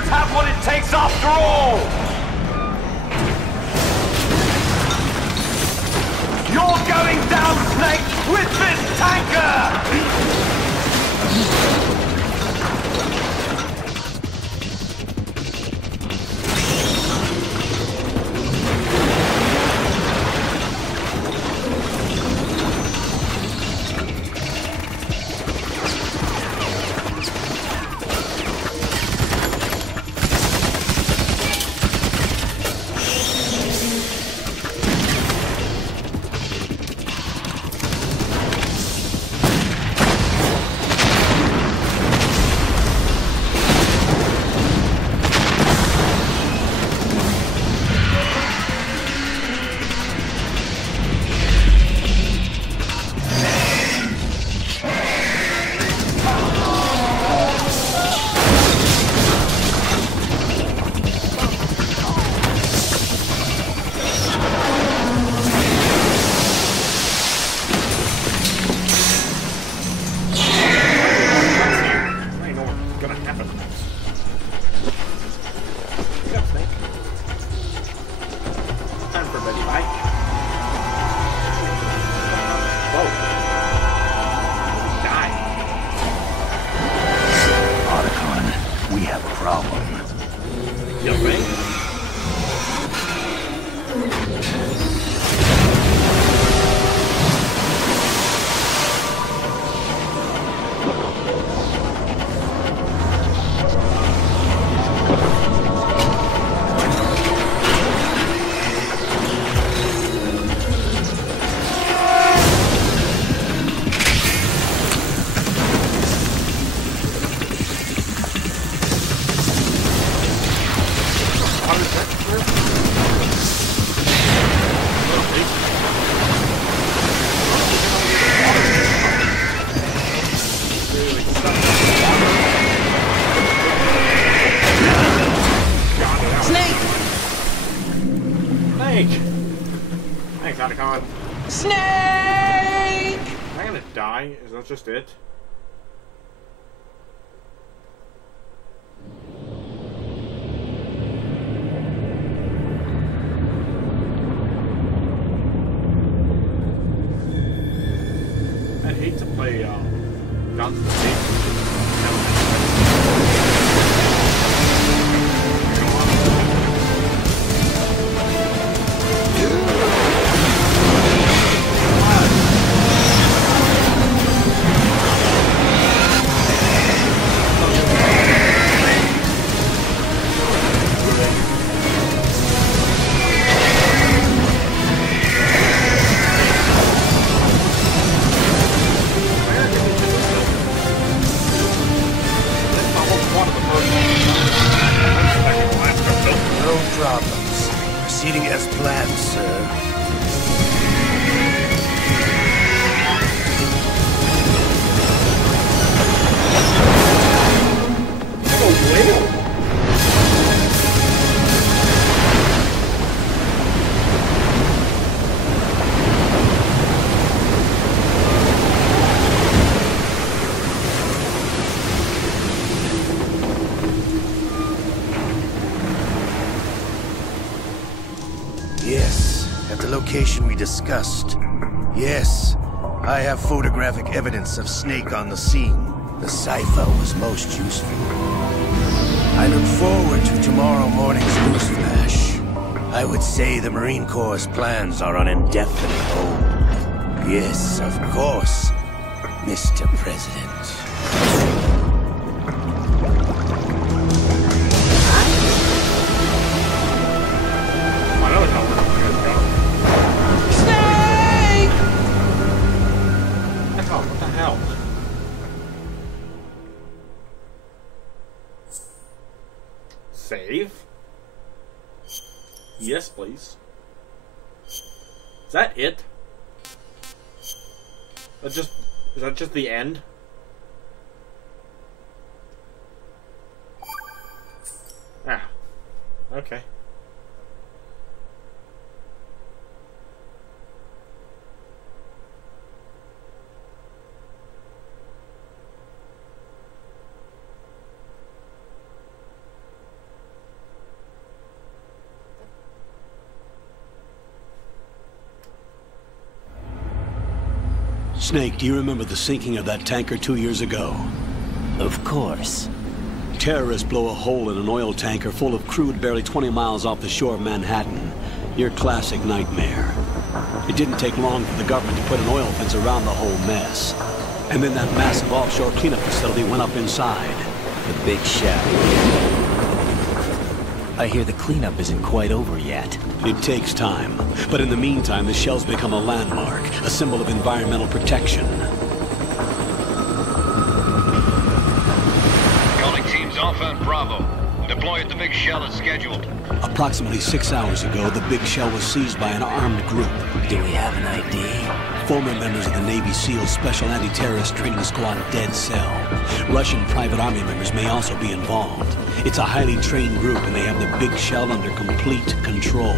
Have what it takes after all! You're going down, Snake, with this tanker! Ready, bye. Whoa. Die. Otacon, we have a problem. You think? Thanks, Otacon. Snake! Am I gonna die? Is that just it? I'd hate to play Guns the State. Location we discussed. Yes, I have photographic evidence of Snake on the scene. The cipher was most useful. I look forward to tomorrow morning's newsflash. I would say the Marine Corps' plans are on indefinite hold. Yes, of course, Mr. President. Save? Yes, please. Is that it? Is that just the end? Ah. Okay. Snake, do you remember the sinking of that tanker 2 years ago? Of course. Terrorists blow a hole in an oil tanker full of crude barely 20 miles off the shore of Manhattan. Your classic nightmare. It didn't take long for the government to put an oil fence around the whole mess. And then that massive offshore cleanup facility went up inside. The big shell. I hear the cleanup isn't quite over yet. It takes time. But in the meantime, the shell's become a landmark, a symbol of environmental protection. Calling teams Alpha and Bravo. Deploy at the big shell as scheduled. Approximately 6 hours ago, the big shell was seized by an armed group. Do we have an ID? Former members of the Navy SEALs Special Anti-Terrorist Training Squad Dead Cell. Russian private army members may also be involved. It's a highly trained group and they have the big shell under complete control.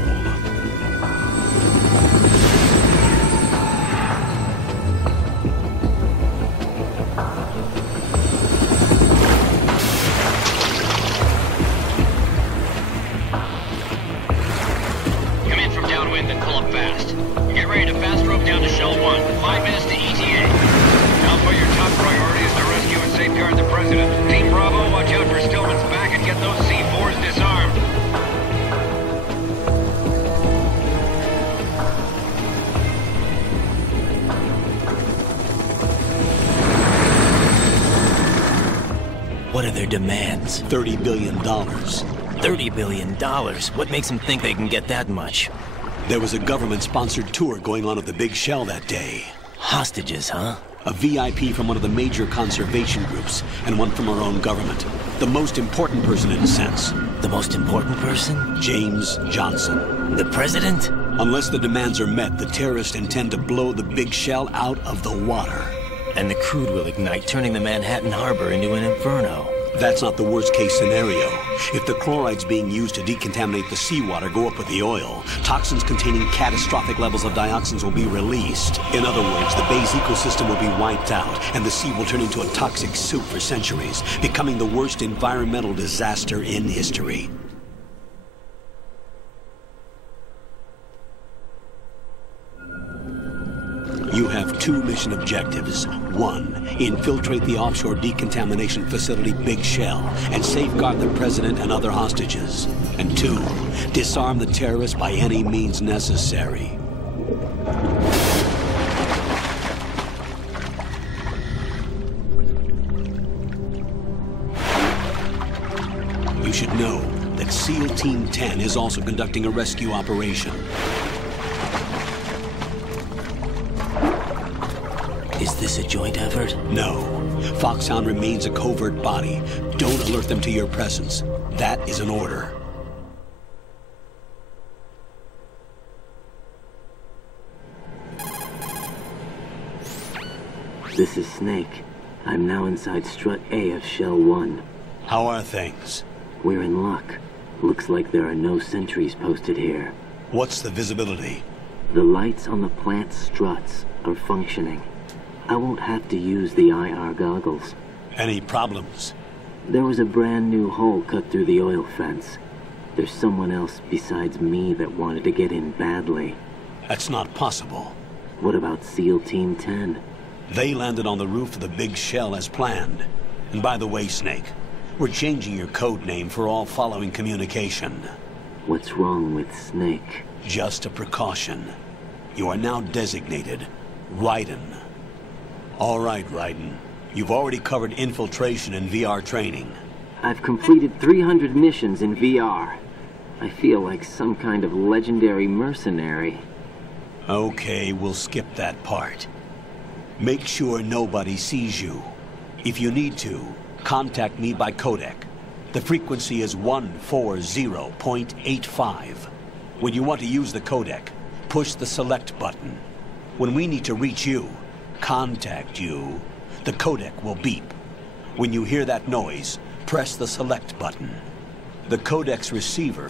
Come in from downwind. then pull up fast. Get ready to fast rope down to Shell 1. 5 minutes to ETA. Now for your top priority is to rescue and safeguard the President. Team Bravo, watch out for Stillman's back and get those C4s disarmed. What are their demands? $30 billion. $30 billion? What makes them think they can get that much? There was a government-sponsored tour going on at the Big Shell that day. Hostages, huh? A VIP from one of the major conservation groups, and one from our own government. The most important person in a sense. The most important person? James Johnson. The President? Unless the demands are met, the terrorists intend to blow the Big Shell out of the water. And the crude will ignite, turning the Manhattan Harbor into an inferno. That's not the worst-case scenario. If the chlorides being used to decontaminate the seawater go up with the oil, toxins containing catastrophic levels of dioxins will be released. In other words, the bay's ecosystem will be wiped out, and the sea will turn into a toxic soup for centuries, becoming the worst environmental disaster in history. You have 2 mission objectives. 1, infiltrate the offshore decontamination facility Big Shell and safeguard the President and other hostages. And 2, disarm the terrorists by any means necessary. You should know that SEAL Team 10 is also conducting a rescue operation. Is this a joint effort? No. Foxhound remains a covert body. Don't alert them to your presence. That is an order. This is Snake. I'm now inside Strut A of Shell 1. How are things? We're in luck. Looks like there are no sentries posted here. What's the visibility? The lights on the plant struts are functioning. I won't have to use the IR goggles. Any problems? There was a brand new hole cut through the oil fence. There's someone else besides me that wanted to get in badly. That's not possible. What about SEAL Team 10? They landed on the roof of the Big Shell as planned. And by the way, Snake, we're changing your code name for all following communication. What's wrong with Snake? Just a precaution. You are now designated Raiden. All right, Raiden. You've already covered infiltration and VR training. I've completed 300 missions in VR. I feel like some kind of legendary mercenary. Okay, we'll skip that part. Make sure nobody sees you. If you need to, contact me by codec. The frequency is 140.85. When you want to use the codec, push the select button. When we need to reach you, contact you, the codec will beep. When you hear that noise, press the select button. The codec's receiver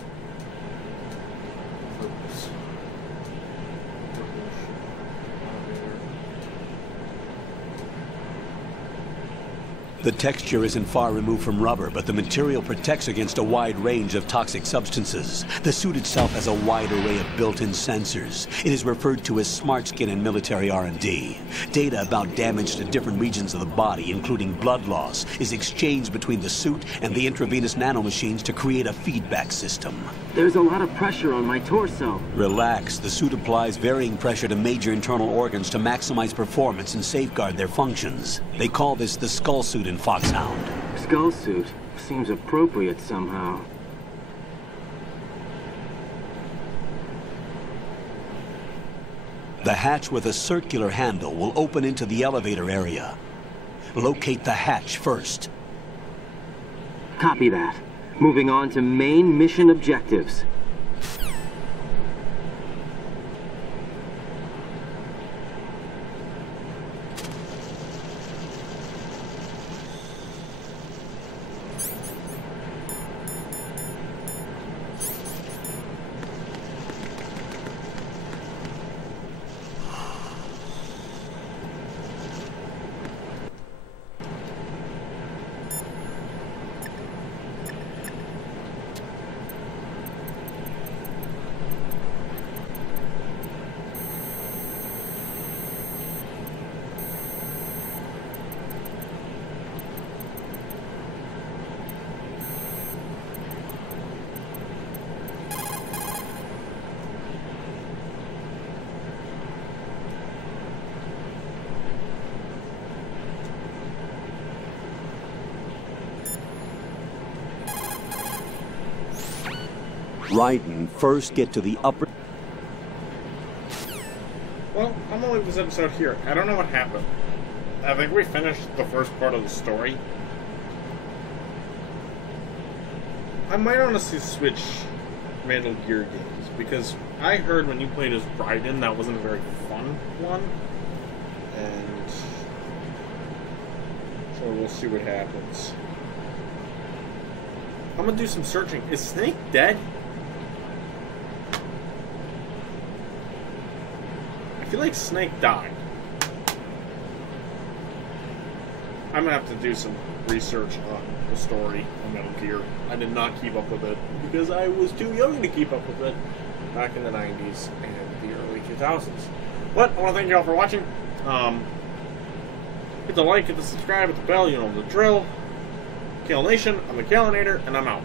The texture isn't far removed from rubber, but the material protects against a wide range of toxic substances. The suit itself has a wide array of built-in sensors. It is referred to as smart skin in military R&D. Data about damage to different regions of the body, including blood loss, is exchanged between the suit and the intravenous nanomachines to create a feedback system. There's a lot of pressure on my torso. Relax. The suit applies varying pressure to major internal organs to maximize performance and safeguard their functions. They call this the skull suit in Foxhound. Skull suit seems appropriate somehow. The hatch with a circular handle will open into the elevator area. Locate the hatch first. Copy that. Moving on to main mission objectives. Raiden first get to the upper... Well, I'm gonna leave this episode here. I don't know what happened. I think we finished the first part of the story. I might honestly switch Metal Gear games, because I heard when you played as Raiden, that wasn't a very fun one. And so we'll see what happens. I'm gonna do some searching. Is Snake dead? I feel like Snake died. I'm gonna have to do some research on the story of Metal Gear. I did not keep up with it because I was too young to keep up with it back in the 90s and the early 2000s. But I want to thank you all for watching. Hit the like, hit the subscribe, hit the bell, you know the drill. Kale Nation, I'm the Kalinator, and I'm out.